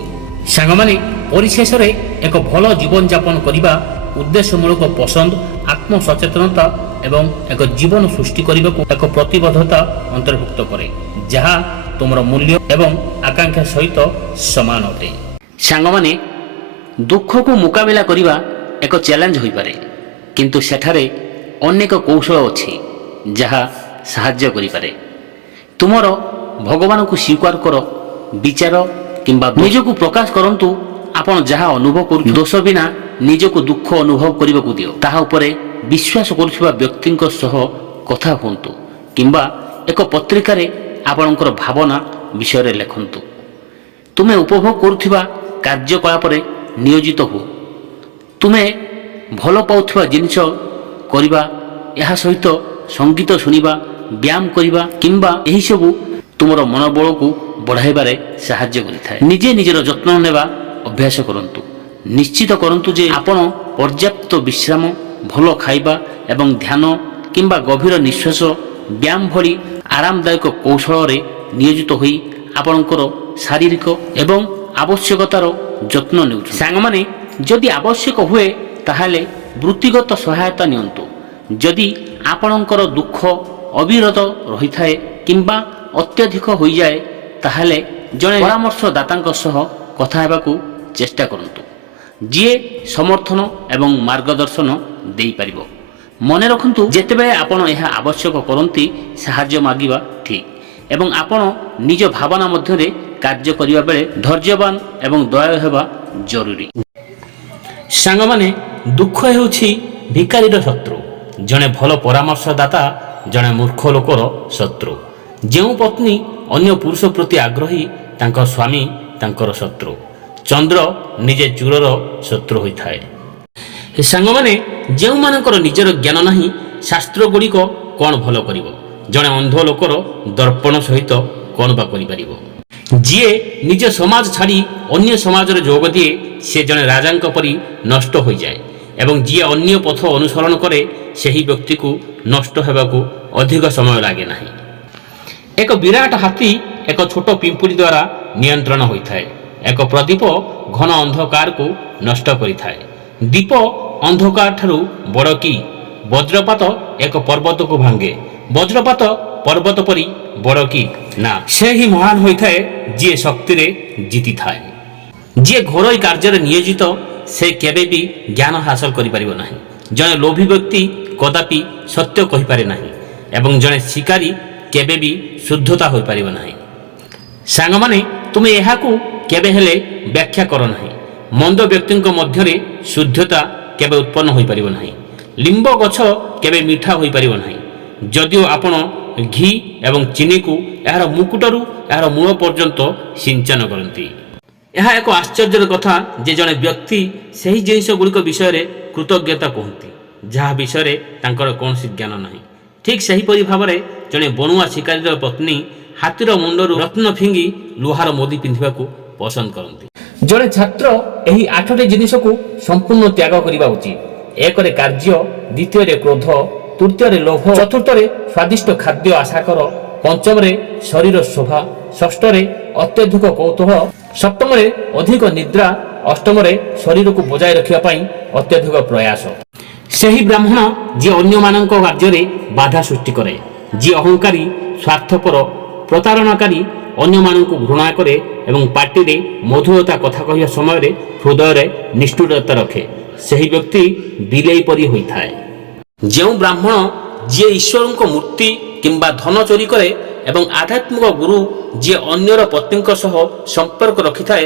ସାଙ୍ଗମାନେ, ପରିଶେଷରେ ଏକ ଭଲ ଜୀବନଯାପନ କରିବା ଉଦ୍ଦେଶ୍ୟମୂଳକ ପସନ୍ଦ, ଆତ୍ମସଚେତନତା ଏବଂ ଏକ ଜୀବନ ସୃଷ୍ଟି କରିବାକୁ ଏକ ପ୍ରତିବଦ୍ଧତା ଅନ୍ତର୍ଭୁକ୍ତ କରେ, ଯାହା ତୁମର ମୂଲ୍ୟ ଏବଂ ଆକାଂକ୍ଷା ସହିତ ସମାନ ଅଟେ। ସାଙ୍ଗମାନେ, ଦୁଃଖକୁ ମୁକାବିଲା କରିବା ଏକ ଚ୍ୟାଲେଞ୍ଜ ହୋଇପାରେ, କିନ୍ତୁ ସେଠାରେ ଅନେକ କୌଶଳ ଅଛି ଯାହା ସାହାଯ୍ୟ କରିପାରେ। ତୁମର ଭଗବାନଙ୍କୁ ସ୍ୱୀକାର କର, ବିଚାର କିମ୍ବା ନିଜକୁ ପ୍ରକାଶ କରନ୍ତୁ। ଆପଣ ଯାହା ଅନୁଭବ କରୁ, ଦୋଷ ବିନା ନିଜକୁ ଦୁଃଖ ଅନୁଭବ କରିବାକୁ ଦିଅ। ତାହା ଉପରେ ବିଶ୍ୱାସ କରୁଥିବା ବ୍ୟକ୍ତିଙ୍କ ସହ କଥା ହୁଅନ୍ତୁ କିମ୍ବା ଏକ ପତ୍ରିକାରେ ଆପଣଙ୍କର ଭାବନା ବିଷୟରେ ଲେଖନ୍ତୁ। ତୁମେ ଉପଭୋଗ କରୁଥିବା କାର୍ଯ୍ୟକଳାପରେ ନିୟୋଜିତ ହୁଅ। ତୁମେ ଭଲ ପାଉଥିବା ଜିନିଷ କରିବା, ଏହା ସହିତ ସଙ୍ଗୀତ ଶୁଣିବା, ବ୍ୟାୟାମ କରିବା କିମ୍ବା ଏହିସବୁ ତୁମର ମନୋବଳକୁ ବଢ଼ାଇବାରେ ସାହାଯ୍ୟ କରିଥାଏ। ନିଜେ ନିଜର ଯତ୍ନ ନେବା ଅଭ୍ୟାସ କରନ୍ତୁ। ନିଶ୍ଚିତ କରନ୍ତୁ ଯେ ଆପଣ ପର୍ଯ୍ୟାପ୍ତ ବିଶ୍ରାମ, ଭଲ ଖାଇବା ଏବଂ ଧ୍ୟାନ କିମ୍ବା ଗଭୀର ନିଶ୍ୱାସ, ବ୍ୟାୟାମ ଭଳି ଆରାମଦାୟକ କୌଶଳରେ ନିୟୋଜିତ ହୋଇ ଆପଣଙ୍କର ଶାରୀରିକ ଏବଂ ଆବଶ୍ୟକତାର ଯତ୍ନ ନେଉଛନ୍ତି। ସାଙ୍ଗମାନେ, ଯଦି ଆବଶ୍ୟକ ହୁଏ ତାହେଲେ ବୃତ୍ତିଗତ ସହାୟତା ନିଅନ୍ତୁ। ଯଦି ଆପଣଙ୍କର ଦୁଃଖ ଅବିରତ ରହିଥାଏ କିମ୍ବା ଅତ୍ୟଧିକ ହୋଇଯାଏ, ତାହେଲେ ଜଣେ ପରାମର୍ଶଦାତାଙ୍କ ସହ କଥା ହେବାକୁ ଚେଷ୍ଟା କରନ୍ତୁ, ଯିଏ ସମର୍ଥନ ଏବଂ ମାର୍ଗଦର୍ଶନ ଦେଇପାରିବ। ମନେ ରଖନ୍ତୁ, ଯେତେବେଳେ ଆପଣ ଏହା ଆବଶ୍ୟକ କରନ୍ତି, ସାହାଯ୍ୟ ମାଗିବା ଠିକ୍ ଏବଂ ଆପଣ ନିଜ ଭାବନା ମଧ୍ୟରେ କାର୍ଯ୍ୟ କରିବା ବେଳେ ଧୈର୍ଯ୍ୟବାନ ଏବଂ ଦୟାଳୁ ହେବା ଜରୁରୀ। ସାଙ୍ଗମାନେ, ଦୁଃଖ ହେଉଛି ଭିକାରୀର ଶତ୍ରୁ। ଜଣେ ଭଲ ପରାମର୍ଶଦାତା ଜଣେ ମୂର୍ଖ ଲୋକର ଶତ୍ରୁ। ଯେଉଁ ପତ୍ନୀ ଅନ୍ୟ ପୁରୁଷ ପ୍ରତି ଆଗ୍ରହୀ, ତାଙ୍କ ସ୍ୱାମୀ ତାଙ୍କର ଶତ୍ରୁ। ଚନ୍ଦ୍ର ନିଜେ ଚୂରର ଶତ୍ରୁ ହୋଇଥାଏ। ସାଙ୍ଗମାନେ, ଯେଉଁମାନଙ୍କର ନିଜର ଜ୍ଞାନ ନାହିଁ, ଶାସ୍ତ୍ରଗୁଡ଼ିକ କ'ଣ ଭଲ କରିବ? ଜଣେ ଅନ୍ଧ ଲୋକର ଦର୍ପଣ ସହିତ କ'ଣ ବା କରିପାରିବ? ଯିଏ ନିଜ ସମାଜ ଛାଡ଼ି ଅନ୍ୟ ସମାଜରେ ଯୋଗ ଦିଏ, ସେ ଜଣେ ରାଜାଙ୍କ ପରି ନଷ୍ଟ ହୋଇଯାଏ ଏବଂ ଯିଏ ଅନ୍ୟ ପଥ ଅନୁସରଣ କରେ, ସେହି ବ୍ୟକ୍ତିକୁ ନଷ୍ଟ ହେବାକୁ ଅଧିକ ସମୟ ଲାଗେ ନାହିଁ। ଏକ ବିରାଟ ହାତୀ ଏକ ଛୋଟ ପିମ୍ପୁଡ଼ି ଦ୍ୱାରା ନିୟନ୍ତ୍ରଣ ହୋଇଥାଏ। ଏକ ପ୍ରଦୀପ ଘନ ଅନ୍ଧକାରକୁ ନଷ୍ଟ କରିଥାଏ। ଦୀପ ଅନ୍ଧକାର ଠାରୁ ବଡ଼ କି? ବଜ୍ରପାତ ଏକ ପର୍ବତକୁ ଭାଙ୍ଗେ। ବଜ୍ରପାତ ପର୍ବତ ପରି ବଡ଼ କି? ନା, ସେ ହିଁ ମହାନ ହୋଇଥାଏ ଯିଏ ଶକ୍ତିରେ ଜିତିଥାଏ। ଯିଏ ଘରୋଇ କାର୍ଯ୍ୟରେ ନିୟୋଜିତ, ସେ କେବେ ବି ଜ୍ଞାନ ହାସଲ କରିପାରିବ ନାହିଁ। ଜଣେ ଲୋଭୀ ବ୍ୟକ୍ତି କଦାପି ସତ୍ୟ କହିପାରେ ନାହିଁ ଏବଂ ଜଣେ ଶିକାରୀ କେବେ ବି ଶୁଦ୍ଧତା ହୋଇପାରିବ ନାହିଁ। ସାଙ୍ଗମାନେ, ତୁମେ ଏହାକୁ କେବେ ହେଲେ ବ୍ୟାଖ୍ୟା କର ନାହିଁ। ମନ୍ଦ ବ୍ୟକ୍ତିଙ୍କ ମଧ୍ୟରେ ଶୁଦ୍ଧତା କେବେ ଉତ୍ପନ୍ନ ହୋଇପାରିବ ନାହିଁ। ଲିମ୍ବ ଗଛ କେବେ ମିଠା ହୋଇପାରିବ ନାହିଁ, ଯଦିଓ ଆପଣ ଘି ଏବଂ ଚିନିକୁ ଏହାର ମୁକୁଟରୁ ଏହାର ମୂଳ ପର୍ଯ୍ୟନ୍ତ ସିଞ୍ଚନ କରନ୍ତି। ଏହା ଏକ ଆଶ୍ଚର୍ଯ୍ୟର କଥା ଯେ ଜଣେ ବ୍ୟକ୍ତି ସେହି ଜିନିଷଗୁଡ଼ିକ ବିଷୟରେ କୃତଜ୍ଞତା କୁହନ୍ତି ଯାହା ବିଷୟରେ ତାଙ୍କର କୌଣସି ଜ୍ଞାନ ନାହିଁ। ଠିକ୍ ସେହିପରି ଭାବରେ ଜଣେ ବଣୁଆ ଶିକାରୀର ପତ୍ନୀ ହାତୀର ମୁଣ୍ଡରୁ ରତ୍ନ ଫିଙ୍ଗି ଲୁହାର ମୁଦି ପିନ୍ଧିବାକୁ ପସନ୍ଦ କରନ୍ତି। ଜଣେ ଛାତ୍ର ଏହି 8ଟି ଜିନିଷକୁ ସମ୍ପୂର୍ଣ୍ଣ ତ୍ୟାଗ କରିବା ଉଚିତ। 1ରେ କାର୍ଯ୍ୟ, 2ରେ କ୍ରୋଧ, 3ରେ ଲୋଭ, 4ରେ ସ୍ୱାଦିଷ୍ଟ ଖାଦ୍ୟ ଆଶା କର, 5ରେ ଶରୀର ଶୋଭା, 6ରେ ଅତ୍ୟଧିକ କୌତୂହଳ, 7ରେ ଅଧିକ ନିଦ୍ରା, 8ରେ ଶରୀରକୁ ବଜାୟ ରଖିବା ପାଇଁ ଅତ୍ୟଧିକ ପ୍ରୟାସ। ସେହି ବ୍ରାହ୍ମଣ ଯିଏ ଅନ୍ୟମାନଙ୍କ କାର୍ଯ୍ୟରେ ବାଧା ସୃଷ୍ଟି କରେ, ଯିଏ ଅହଙ୍କାରୀ, ସ୍ୱାର୍ଥପର, ପ୍ରତାରଣାକାରୀ, ଅନ୍ୟମାନଙ୍କୁ ଘୃଣା କରେ ଏବଂ ପାଟିରେ ମଧୁରତା କଥା କହିବା ସମୟରେ ହୃଦୟରେ ନିଷ୍ଠୁରତା ରଖେ, ସେହି ବ୍ୟକ୍ତି ବିଲେଇ ପରି ହୋଇଥାଏ। ଯେଉଁ ବ୍ରାହ୍ମଣ ଯିଏ ଈଶ୍ୱରଙ୍କ ମୂର୍ତ୍ତି କିମ୍ବା ଧନ ଚୋରି କରେ ଏବଂ ଆଧ୍ୟାତ୍ମିକ ଗୁରୁ ଯିଏ ଅନ୍ୟର ପତ୍ନୀଙ୍କ ସହ ସମ୍ପର୍କ ରଖିଥାଏ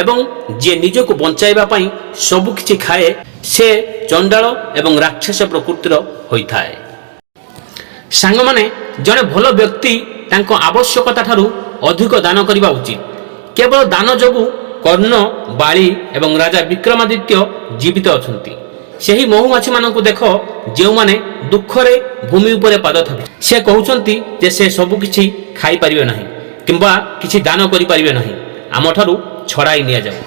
ଏବଂ ଯିଏ ନିଜକୁ ବଞ୍ଚାଇବା ପାଇଁ ସବୁକିଛି ଖାଏ, ସେ ଚଣ୍ଡାଳ ଏବଂ ରାକ୍ଷସ ପ୍ରକୃତିର ହୋଇଥାଏ। ସାଙ୍ଗମାନେ, ଜଣେ ଭଲ ବ୍ୟକ୍ତି ତାଙ୍କ ଆବଶ୍ୟକତା ଠାରୁ ଅଧିକ ଦାନ କରିବା ଉଚିତ। କେବଳ ଦାନ ଯୋଗୁଁ କର୍ଣ୍ଣ, ବାଳି ଏବଂ ରାଜା ବିକ୍ରମାଦିତ୍ୟ ଜୀବିତ ଅଛନ୍ତି। ସେହି ମହୁମାଛିମାନଙ୍କୁ ଦେଖ, ଯେଉଁମାନେ ଦୁଃଖରେ ଭୂମି ଉପରେ ପାଦ ଥାପି ସେ କହୁଛନ୍ତି ଯେ ସେ ସବୁକିଛି ଖାଇପାରିବେ ନାହିଁ କିମ୍ବା କିଛି ଦାନ କରିପାରିବେ ନାହିଁ। ଆମଠାରୁ ଛଡ଼ାଇ ନିଆଯାଉ।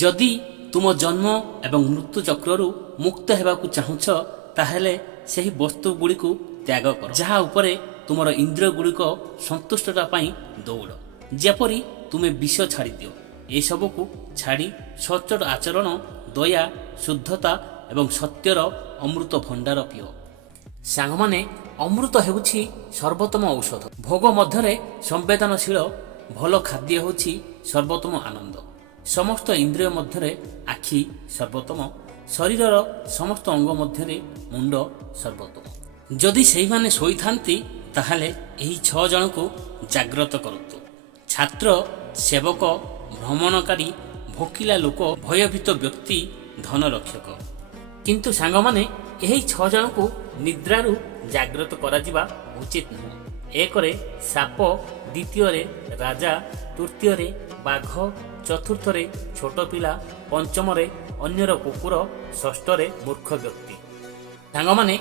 ଯଦି ତୁମ ଜନ୍ମ ଏବଂ ମୃତ୍ୟୁ ଚକ୍ରରୁ ମୁକ୍ତ ହେବାକୁ ଚାହୁଁଛ, ତାହେଲେ ସେହି ବସ୍ତୁଗୁଡ଼ିକୁ ତ୍ୟାଗ କର ଯାହା ଉପରେ ତୁମର ଇନ୍ଦ୍ରିୟ ଗୁଡ଼ିକ ସନ୍ତୁଷ୍ଟତା ପାଇଁ ଦୌଡ଼। ଯେପରି ତୁମେ ବିଷ ଛାଡ଼ିଦିଅ, ଏସବୁକୁ ଛାଡ଼ି ସଚ୍ଚୋଟ ଆଚରଣ, ଦୟା, ଶୁଦ୍ଧତା ଏବଂ ସତ୍ୟର ଅମୃତ ଭଣ୍ଡାର ପିଅ। ସାଙ୍ଗମାନେ, ଅମୃତ ହେଉଛି ସର୍ବୋତ୍ତମ ଔଷଧ। ଭୋଗ ମଧ୍ୟରେ ସମ୍ବେଦନଶୀଳ ଭଲ ଖାଦ୍ୟ ହେଉଛି ସର୍ବୋତ୍ତମ ଆନନ୍ଦ। ସମସ୍ତ ଇନ୍ଦ୍ରିୟ ମଧ୍ୟରେ ଆଖି ସର୍ବୋତ୍ତମ, ଶରୀରର ସମସ୍ତ ଅଙ୍ଗ ମଧ୍ୟରେ ମୁଣ୍ଡ ସର୍ବୋତ୍ତମ। ଯଦି ସେହିମାନେ ଶୋଇଥାନ୍ତି ତାହେଲେ ଏହି 6 ଜଣଙ୍କୁ ଜାଗ୍ରତ କରନ୍ତୁ। ଛାତ୍ର, ସେବକ, ଭ୍ରମଣକାରୀ, ଭୋକିଲା ଲୋକ, ଭୟଭୀତ ବ୍ୟକ୍ତି, ଧନରକ୍ଷକ। କିନ୍ତୁ ସାଙ୍ଗମାନେ, ଏହି 6 ଜଣଙ୍କୁ ନିଦ୍ରାରୁ ଜାଗ୍ରତ କରାଯିବା ଉଚିତ ନୁହେଁ। 1ରେ ସାପ, 2ରେ ରାଜା, ତୃତୀୟରେ ବାଘ, 4ଥରେ ଛୋଟ ପିଲା, 5ମରେ ଅନ୍ୟର କୁକୁର, 6ରେ ମୂର୍ଖ ବ୍ୟକ୍ତି। ସାଙ୍ଗମାନେ,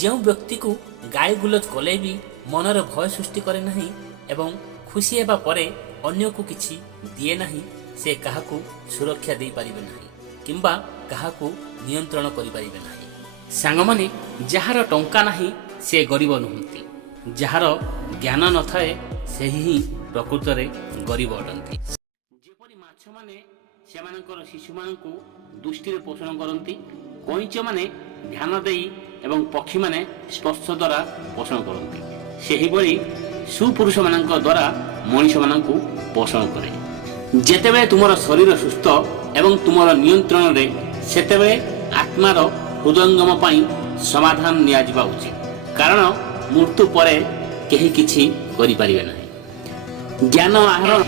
ଯେଉଁ ବ୍ୟକ୍ତିକୁ ଗାଳି ଗୁଲଜ କଲେ ବି ମନରେ ଭୟ ସୃଷ୍ଟି କରେ ନାହିଁ ଏବଂ ଖୁସି ହେବା ପରେ ଅନ୍ୟକୁ କିଛି ଦିଏ ନାହିଁ, ସେ କାହାକୁ ସୁରକ୍ଷା ଦେଇପାରିବେ ନାହିଁ କିମ୍ବା କାହାକୁ ନିୟନ୍ତ୍ରଣ କରିପାରିବେ ନାହିଁ। ସାଙ୍ଗମାନେ, ଯାହାର ଟଙ୍କା ନାହିଁ ସେ ଗରିବ ନୁହନ୍ତି। ଯାହାର ଜ୍ଞାନ ନଥାଏ ସେହି ହିଁ ପ୍ରକୃତରେ ଗରିବ ଅଟନ୍ତି। ଯେପରି ମାଛମାନେ ସେମାନଙ୍କର ଶିଶୁମାନଙ୍କୁ ଦୃଷ୍ଟିରେ ପୋଷଣ କରନ୍ତି, କଇଁଚମାନେ ଧ୍ୟାନ ଦେଇ ଏବଂ ପକ୍ଷୀମାନେ ସ୍ପର୍ଶ ଦ୍ୱାରା ପୋଷଣ କରନ୍ତି, ସେହିଭଳି ସୁପୁରୁଷମାନଙ୍କ ଦ୍ୱାରା ମଣିଷମାନଙ୍କୁ ପୋଷଣ କରେ। ଯେତେବେଳେ ତୁମର ଶରୀର ସୁସ୍ଥ ଏବଂ ତୁମର ନିୟନ୍ତ୍ରଣରେ, ସେତେବେଳେ ଆତ୍ମାର ହୃଦୟଙ୍ଗମ ପାଇଁ ସମାଧାନ ନିଆଯିବା ଉଚିତ, କାରଣ ମୃତ୍ୟୁ ପରେ କେହି କିଛି କରିପାରିବେ ନାହିଁ। ଜ୍ଞାନ ଆହରଣ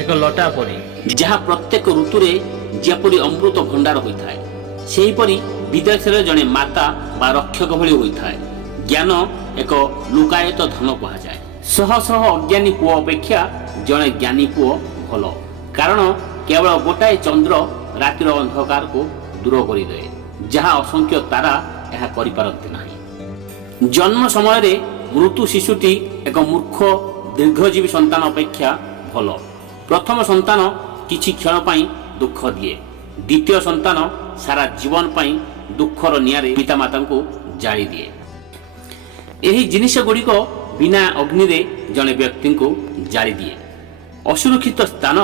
ଏକ ଲଟା ପରି, ଯାହା ପ୍ରତ୍ୟେକ ଋତୁରେ ଯେପରି ଅମୃତ ଭଣ୍ଡାର ହୋଇଥାଏ, ସେହିପରି ବିଦେଶରେ ଜଣେ ମାତା ବା ରକ୍ଷକ ଭଳି ହୋଇଥାଏ। ଜ୍ଞାନ ଏକ ଲୁକାୟିତ ଧନ କୁହାଯାଏ। ଶହ ଶହ ଅଜ୍ଞାନୀ ପୁଅ ଅପେକ୍ଷା ଜଣେ ଜ୍ଞାନୀ ପୁଅ ଭଲ, କାରଣ କେବଳ ଗୋଟାଏ ଚନ୍ଦ୍ର ରାତିର ଅନ୍ଧକାରକୁ ଦୂର କରିଦିଏ, ଯାହା ଅସଂଖ୍ୟ ତାରା ଏହା କରିପାରନ୍ତି ନାହିଁ। ଜନ୍ମ ସମୟରେ ମୃତ୍ୟୁ ଶିଶୁଟି ଏକ ମୂର୍ଖ ଦୀର୍ଘଜୀବୀ ସନ୍ତାନ ଅପେକ୍ଷା ଭଲ। ପ୍ରଥମ ସନ୍ତାନ କିଛି କ୍ଷଣ ପାଇଁ ଦୁଃଖ ଦିଏ, ଦ୍ୱିତୀୟ ସନ୍ତାନ ସାରା ଜୀବନ ପାଇଁ ଦୁଃଖର ନିଆଁରେ ପିତାମାତାଙ୍କୁ ଜାଳି ଦିଏ। ଏହି ଜିନିଷ ଗୁଡ଼ିକ ବିନା ଅଗ୍ନିରେ ଜଣେ ବ୍ୟକ୍ତିଙ୍କୁ ଜାଳି ଦିଏ। ଅସୁରକ୍ଷିତ ସ୍ଥାନ,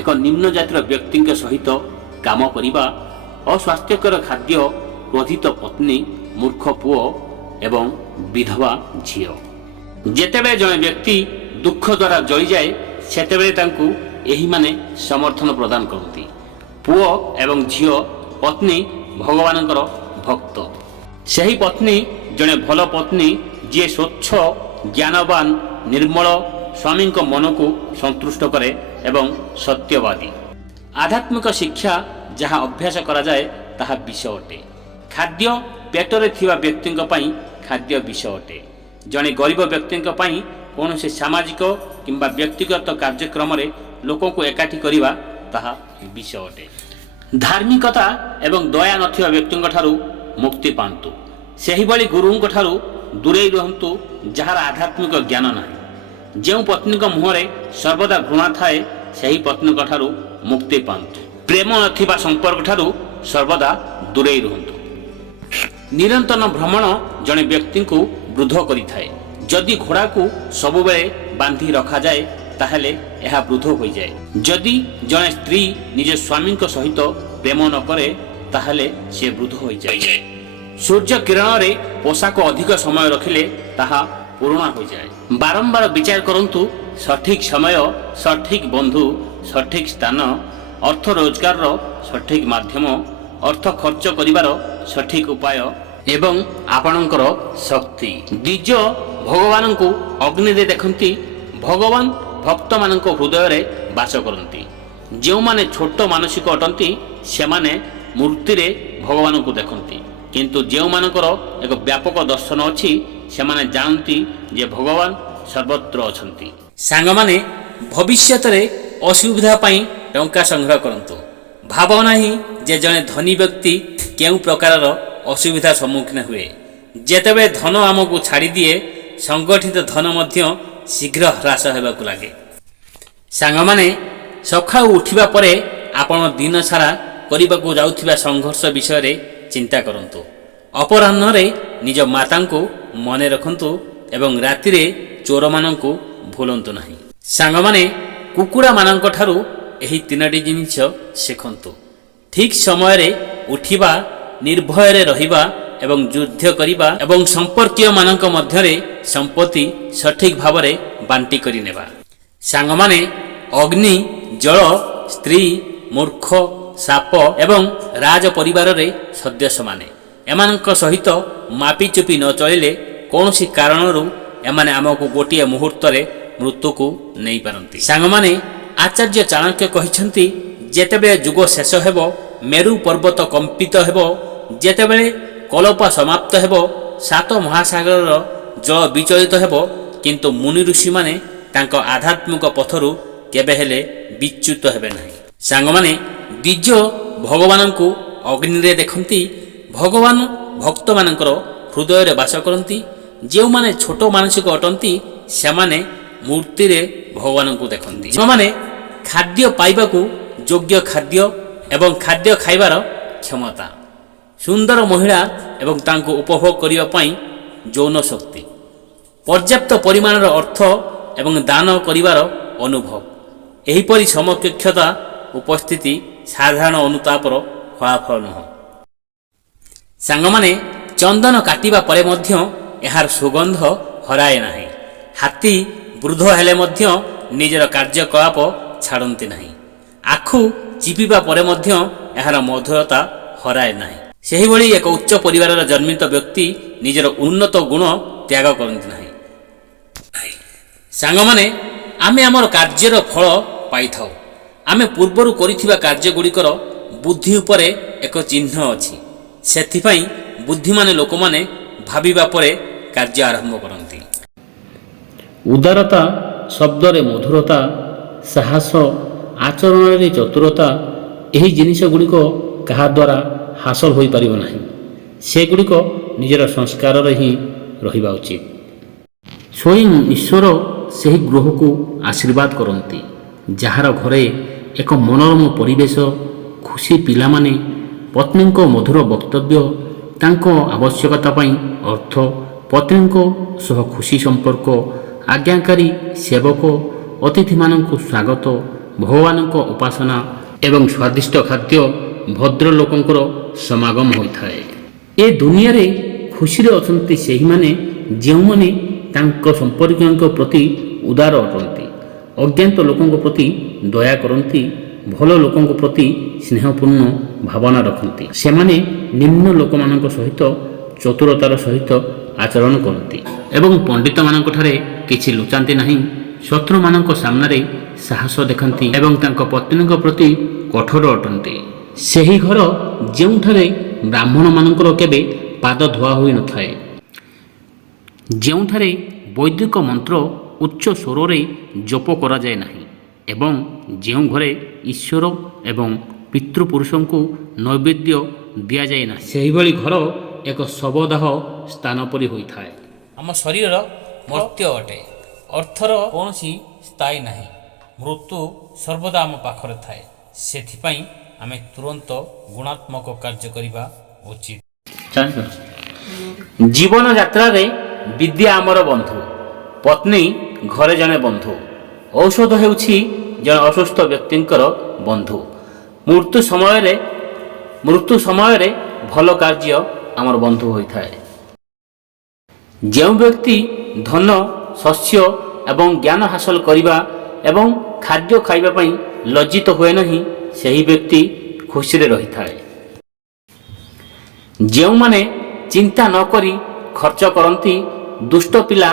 ଏକ ନିମ୍ନ ଜାତିର ବ୍ୟକ୍ତିଙ୍କ ସହିତ କାମ କରିବା, ଅସ୍ୱାସ୍ଥ୍ୟକର ଖାଦ୍ୟ, କ୍ରୋଧିତ ପତ୍ନୀ, ମୂର୍ଖ ପୁଅ ଏବଂ ବିଧବା ଝିଅ। ଯେତେବେଳେ ଜଣେ ବ୍ୟକ୍ତି ଦୁଃଖ ଦ୍ୱାରା ଜଳିଯାଏ, ସେତେବେଳେ ତାଙ୍କୁ ଏହିମାନେ ସମର୍ଥନ ପ୍ରଦାନ କରନ୍ତି। ପୁଅ ଏବଂ ଝିଅ, ପତ୍ନୀ ଭଗବାନଙ୍କର ଭକ୍ତ। ସେହି ପତ୍ନୀ ଜଣେ ଭଲ ପତ୍ନୀ ଯିଏ ସ୍ୱଚ୍ଛ, ଜ୍ଞାନବାନ, ନିର୍ମଳ, ସ୍ୱାମୀଙ୍କ ମନକୁ ସନ୍ତୁଷ୍ଟ କରେ ଏବଂ ସତ୍ୟବାଦୀ। ଆଧ୍ୟାତ୍ମିକ ଶିକ୍ଷା ଯାହା ଅଭ୍ୟାସ କରାଯାଏ ତାହା ବିଷ ଅଟେ। ଖାଦ୍ୟ ପେଟରେ ଥିବା ବ୍ୟକ୍ତିଙ୍କ ପାଇଁ ଖାଦ୍ୟ ବିଷ ଅଟେ। ଜଣେ ଗରିବ ବ୍ୟକ୍ତିଙ୍କ ପାଇଁ କୌଣସି ସାମାଜିକ କିମ୍ବା ବ୍ୟକ୍ତିଗତ କାର୍ଯ୍ୟକ୍ରମରେ ଲୋକଙ୍କୁ ଏକାଠି କରିବା ତାହା ବିଷ ଅଟେ। ଧାର୍ମିକତା ଏବଂ ଦୟା ନଥିବା ବ୍ୟକ୍ତିଙ୍କ ଠାରୁ ମୁକ୍ତି ପାଆନ୍ତୁ। ସେହିଭଳି ଗୁରୁଙ୍କ ଠାରୁ ଦୂରେଇ ରୁହନ୍ତୁ ଯାହାର ଆଧ୍ୟାତ୍ମିକ ଜ୍ଞାନ ନାହିଁ। ଯେଉଁ ପତ୍ନୀଙ୍କ ମୁହଁରେ ସର୍ବଦା ଘୃଣା ଥାଏ, ସେହି ପତ୍ନୀଙ୍କ ଠାରୁ ମୁକ୍ତି ପାଆନ୍ତୁ। ପ୍ରେମ ନଥିବା ସମ୍ପର୍କ ଠାରୁ ସର୍ବଦା ଦୂରେଇ ରୁହନ୍ତୁ। ନିରନ୍ତର ଭ୍ରମଣ ଜଣେ ବ୍ୟକ୍ତିଙ୍କୁ ବୃଦ୍ଧ କରିଥାଏ। ଯଦି ଘୋଡ଼ାକୁ ସବୁବେଳେ ବାନ୍ଧି ରଖାଯାଏ ତାହେଲେ ଏହା ବୃଦ୍ଧ ହୋଇଯାଏ। ଯଦି ଜଣେ ସ୍ତ୍ରୀ ନିଜ ସ୍ୱାମୀଙ୍କ ସହିତ ପ୍ରେମ ନ କରେ ତାହେଲେ ସେ ବୃଦ୍ଧ ହୋଇଯାଏ। ସୂର୍ଯ୍ୟ କିରଣରେ ପୋଷାକ ଅଧିକ ସମୟ ରଖିଲେ ତାହା ପୁରୁଣା ହୋଇଯାଏ। ବାରମ୍ବାର ବିଚାର କରନ୍ତୁ। ସଠିକ ସମୟ, ସଠିକ ବନ୍ଧୁ, ସଠିକ ସ୍ଥାନ, ଅର୍ଥ ରୋଜଗାରର ସଠିକ ମାଧ୍ୟମ, ଅର୍ଥ ଖର୍ଚ୍ଚ କରିବାର ସଠିକ ଉପାୟ ଏବଂ ଆପଣଙ୍କର ଶକ୍ତି। ଦ୍ୱିଜ ଭଗବାନଙ୍କୁ ଅଗ୍ନିରେ ଦେଖନ୍ତି। ଭଗବାନ ଭକ୍ତମାନଙ୍କ ହୃଦୟରେ ବାସ କରନ୍ତି। ଯେଉଁମାନେ ଛୋଟ ମାନସିକ ଅଟନ୍ତି ସେମାନେ ମୂର୍ତ୍ତିରେ ଭଗବାନଙ୍କୁ ଦେଖନ୍ତି, କିନ୍ତୁ ଯେଉଁମାନଙ୍କର ଏକ ବ୍ୟାପକ ଦର୍ଶନ ଅଛି ସେମାନେ ଜାଣନ୍ତି ଯେ ଭଗବାନ ସର୍ବତ୍ର ଅଛନ୍ତି। ସାଙ୍ଗମାନେ, ଭବିଷ୍ୟତରେ ଅସୁବିଧା ପାଇଁ ଟଙ୍କା ସଂଗ୍ରହ କରନ୍ତୁ। ଭାବ ନାହିଁ ଯେ ଜଣେ ଧନୀ ବ୍ୟକ୍ତି କେଉଁ ପ୍ରକାରର ଅସୁବିଧା ସମ୍ମୁଖୀନ ହୁଏ। ଯେତେବେଳେ ଧନ ଆମକୁ ଛାଡ଼ିଦିଏ, ସଂଗଠିତ ଧନ ମଧ୍ୟ ଶୀଘ୍ର ହ୍ରାସ ହେବାକୁ ଲାଗେ। ସାଙ୍ଗମାନେ, ସକାଳୁ ଉଠିବା ପରେ ଆପଣ ଦିନ ସାରା କରିବାକୁ ଯାଉଥିବା ସଂଘର୍ଷ ବିଷୟରେ ଚିନ୍ତା କରନ୍ତୁ। ଅପରାହ୍ନରେ ନିଜ ମାତାଙ୍କୁ ମନେ ରଖନ୍ତୁ ଏବଂ ରାତିରେ ଚୋରମାନଙ୍କୁ ଭୁଲନ୍ତୁ ନାହିଁ। ସାଙ୍ଗମାନେ, କୁକୁଡ଼ାମାନଙ୍କଠାରୁ ଏହି ତିନୋଟି ଜିନିଷ ଶିଖନ୍ତୁ। ଠିକ୍ ସମୟରେ ଉଠିବା, ନିର୍ଭୟରେ ରହିବା ଏବଂ ଯୁଦ୍ଧ କରିବା ଏବଂ ସମ୍ପର୍କୀୟମାନଙ୍କ ମଧ୍ୟରେ ସମ୍ପତ୍ତି ସଠିକ୍ ଭାବରେ ବାଣ୍ଟି କରି ନେବା। ସାଙ୍ଗମାନେ, ଅଗ୍ନି, ଜଳ, ସ୍ତ୍ରୀ, ମୂର୍ଖ, ସାପ ଏବଂ ରାଜ ପରିବାରରେ ସଦସ୍ୟମାନେ ଏମାନଙ୍କ ସହିତ ମାପିଚୁପି ନ ଚଳିଲେ କୌଣସି କାରଣରୁ ଏମାନେ ଆମକୁ ଗୋଟିଏ ମୁହୂର୍ତ୍ତରେ ମୃତ୍ୟୁକୁ ନେଇପାରନ୍ତି। ସାଙ୍ଗମାନେ, ଆଚାର୍ଯ୍ୟ ଚାଣକ୍ୟ କହିଛନ୍ତି, ଯେତେବେଳେ ଯୁଗ ଶେଷ ହେବ, ମେରୁ ପର୍ବତ କମ୍ପିତ ହେବ, ଯେତେବେଳେ କଳପ ସମାପ୍ତ ହେବ, 7 ମହାସାଗରର ଜଳ ବିଚଳିତ ହେବ, କିନ୍ତୁ ମୁନି ଋଷିମାନେ ତାଙ୍କ ଆଧ୍ୟାତ୍ମିକ ପଥରୁ କେବେ ହେଲେ ବିଚ୍ୟୁତ ହେବେ ନାହିଁ। ସାଙ୍ଗମାନେ, ଦ୍ୱିଜ ଭଗବାନଙ୍କୁ ଅଗ୍ନିରେ ଦେଖନ୍ତି। ଭଗବାନ ଭକ୍ତମାନଙ୍କର ହୃଦୟରେ ବାସ କରନ୍ତି। ଯେଉଁମାନେ ଛୋଟ ମାନସିକ ଅଟନ୍ତି, ସେମାନେ ମୂର୍ତ୍ତିରେ ଭଗବାନଙ୍କୁ ଦେଖନ୍ତି। ଯେଉଁମାନେ ଖାଦ୍ୟ ପାଇବାକୁ ଯୋଗ୍ୟ ଖାଦ୍ୟ ଏବଂ ଖାଦ୍ୟ ଖାଇବାର କ୍ଷମତା, ସୁନ୍ଦର ମହିଳା ଏବଂ ତାଙ୍କୁ ଉପଭୋଗ କରିବା ପାଇଁ ଯୌନ ଶକ୍ତି, ପର୍ଯ୍ୟାପ୍ତ ପରିମାଣର ଅର୍ଥ ଏବଂ ଦାନ କରିବାର ଅନୁଭବ, ଏହିପରି ସମକକ୍ଷତା ଉପସ୍ଥିତି ସାଧାରଣ ଅନୁତାପର ଫଳାଫଳ ନୁହେଁ। ସାଙ୍ଗମାନେ, ଚନ୍ଦନ କାଟିବା ପରେ ମଧ୍ୟ ଏହାର ସୁଗନ୍ଧ ହରାଏ ନାହିଁ। ହାତୀ ବୃଦ୍ଧ ହେଲେ ମଧ୍ୟ ନିଜର କାର୍ଯ୍ୟକଳାପ ଛାଡ଼ନ୍ତି ନାହିଁ। ଆଖୁ ଚିପିବା ପରେ ମଧ୍ୟ ଏହାର ମଧୁରତା ହରାଏ ନାହିଁ। ସେହିଭଳି ଏକ ଉଚ୍ଚ ପରିବାରର ଜନ୍ମିତ ବ୍ୟକ୍ତି ନିଜର ଉନ୍ନତ ଗୁଣ ତ୍ୟାଗ କରନ୍ତି ନାହିଁ। ସାଙ୍ଗମାନେ, ଆମେ ଆମର କାର୍ଯ୍ୟର ଫଳ ପାଇଥାଉ। ଆମେ ପୂର୍ବରୁ କରିଥିବା କାର୍ଯ୍ୟଗୁଡ଼ିକର ବୁଦ୍ଧି ଉପରେ ଏକ ଚିହ୍ନ ଅଛି। ସେଥିପାଇଁ ବୁଦ୍ଧିମାନ ଲୋକମାନେ ଭାବିବା ପରେ କାର୍ଯ୍ୟ ଆରମ୍ଭ କରନ୍ତି। ଉଦାରତା ଶବ୍ଦରେ ମଧୁରତା, ସାହସ, ଆଚରଣରେ ଚତୁରତା, ଏହି ଜିନିଷଗୁଡ଼ିକ କାହା ଦ୍ୱାରା ହାସଲ ହୋଇପାରିବ ନାହିଁ। ସେଗୁଡ଼ିକ ନିଜର ସଂସ୍କାରରେ ହିଁ ରହିବା ଉଚିତ। ସ୍ୱୟଂ ଈଶ୍ୱର ସେହି ଗୃହକୁ ଆଶୀର୍ବାଦ କରନ୍ତି, ଯାହାର ଘରେ ଏକ ମନୋରମ ପରିବେଶ, ଖୁସି ପିଲାମାନେ, ପତ୍ନୀଙ୍କ ମଧୁର ବକ୍ତବ୍ୟ, ତାଙ୍କ ଆବଶ୍ୟକତା ପାଇଁ ଅର୍ଥ, ପତ୍ନୀଙ୍କ ସହ ଖୁସି ସମ୍ପର୍କ, ଆଜ୍ଞାକାରୀ ସେବକ, ଅତିଥିମାନଙ୍କୁ ସ୍ୱାଗତ, ଭଗବାନଙ୍କ ଉପାସନା ଏବଂ ସ୍ୱାଦିଷ୍ଟ ଖାଦ୍ୟ, ଭଦ୍ରଲୋକଙ୍କର ସମାଗମ ହୋଇଥାଏ। ଏ ଦୁନିଆରେ ଖୁସିରେ ଅଛନ୍ତି ସେହିମାନେ ଯେଉଁମାନେ ତାଙ୍କ ସମ୍ପର୍କୀୟଙ୍କ ପ୍ରତି ଉଦାର ଅଟନ୍ତି, ଅଜ୍ଞାତ ଲୋକଙ୍କ ପ୍ରତି ଦୟା କରନ୍ତି, ଭଲ ଲୋକଙ୍କ ପ୍ରତି ସ୍ନେହପୂର୍ଣ୍ଣ ଭାବନା ରଖନ୍ତି। ସେମାନେ ନିମ୍ନ ଲୋକମାନଙ୍କ ସହିତ ଚତୁରତାର ସହିତ ଆଚରଣ କରନ୍ତି ଏବଂ ପଣ୍ଡିତମାନଙ୍କଠାରେ କିଛି ଲୁଚାନ୍ତି ନାହିଁ। ଶତ୍ରୁମାନଙ୍କ ସାମ୍ନାରେ ସାହସ ଦେଖାନ୍ତି ଏବଂ ତାଙ୍କ ପତ୍ନୀଙ୍କ ପ୍ରତି କଠୋର ଅଟନ୍ତି। ସେହି ଘର ଯେଉଁଠାରେ ବ୍ରାହ୍ମଣମାନଙ୍କର କେବେ ପାଦ ଧୁଆ ହୋଇନଥାଏ, ଯେଉଁଠାରେ ବୈଦିକ ମନ୍ତ୍ର ଉଚ୍ଚ ସ୍ୱରରେ ଜପ କରାଯାଏ ନାହିଁ ଏବଂ ଯେଉଁ ଘରେ ଈଶ୍ୱର ଏବଂ ପିତୃପୁରୁଷଙ୍କୁ ନୈବେଦ୍ୟ ଦିଆଯାଏ ନାହିଁ, ସେହିଭଳି ଘର ଏକ ଶବଦାହ ସ୍ଥାନ ପରି ହୋଇଥାଏ। ଆମ ଶରୀର ମର୍ତ୍ତ୍ୟ ଅଟେ। ଅର୍ଥର କୌଣସି ସ୍ଥାୟୀ ନାହିଁ। ମୃତ୍ୟୁ ସର୍ବଦା ଆମ ପାଖରେ ଥାଏ। ସେଥିପାଇଁ ଆମେ ତୁରନ୍ତ ଗୁଣାତ୍ମକ କାର୍ଯ୍ୟ କରିବା ଉଚିତ। ଜୀବନ ଯାତ୍ରାରେ ବିଦ୍ୟା ଆମର ବନ୍ଧୁ, ପତ୍ନୀ ଘରେ ଜଣେ ବନ୍ଧୁ, ଔଷଧ ହେଉଛି ଜଣେ ଅସୁସ୍ଥ ବ୍ୟକ୍ତିଙ୍କର ବନ୍ଧୁ। ମୃତ୍ୟୁ ସମୟରେ ଭଲ କାର୍ଯ୍ୟ ଆମର ବନ୍ଧୁ ହୋଇଥାଏ। ଯେଉଁ ବ୍ୟକ୍ତି ଧନ, ଶସ୍ୟ ଏବଂ ଜ୍ଞାନ ହାସଲ କରିବା ଏବଂ ଖାଦ୍ୟ ଖାଇବା ପାଇଁ ଲଜ୍ଜିତ ହୁଏ ନାହିଁ, ସେହି ବ୍ୟକ୍ତି ଖୁସିରେ ରହିଥାଏ। ଯେଉଁମାନେ ଚିନ୍ତା ନ କରି ଖର୍ଚ୍ଚ କରନ୍ତି, ଦୁଷ୍ଟ ପିଲା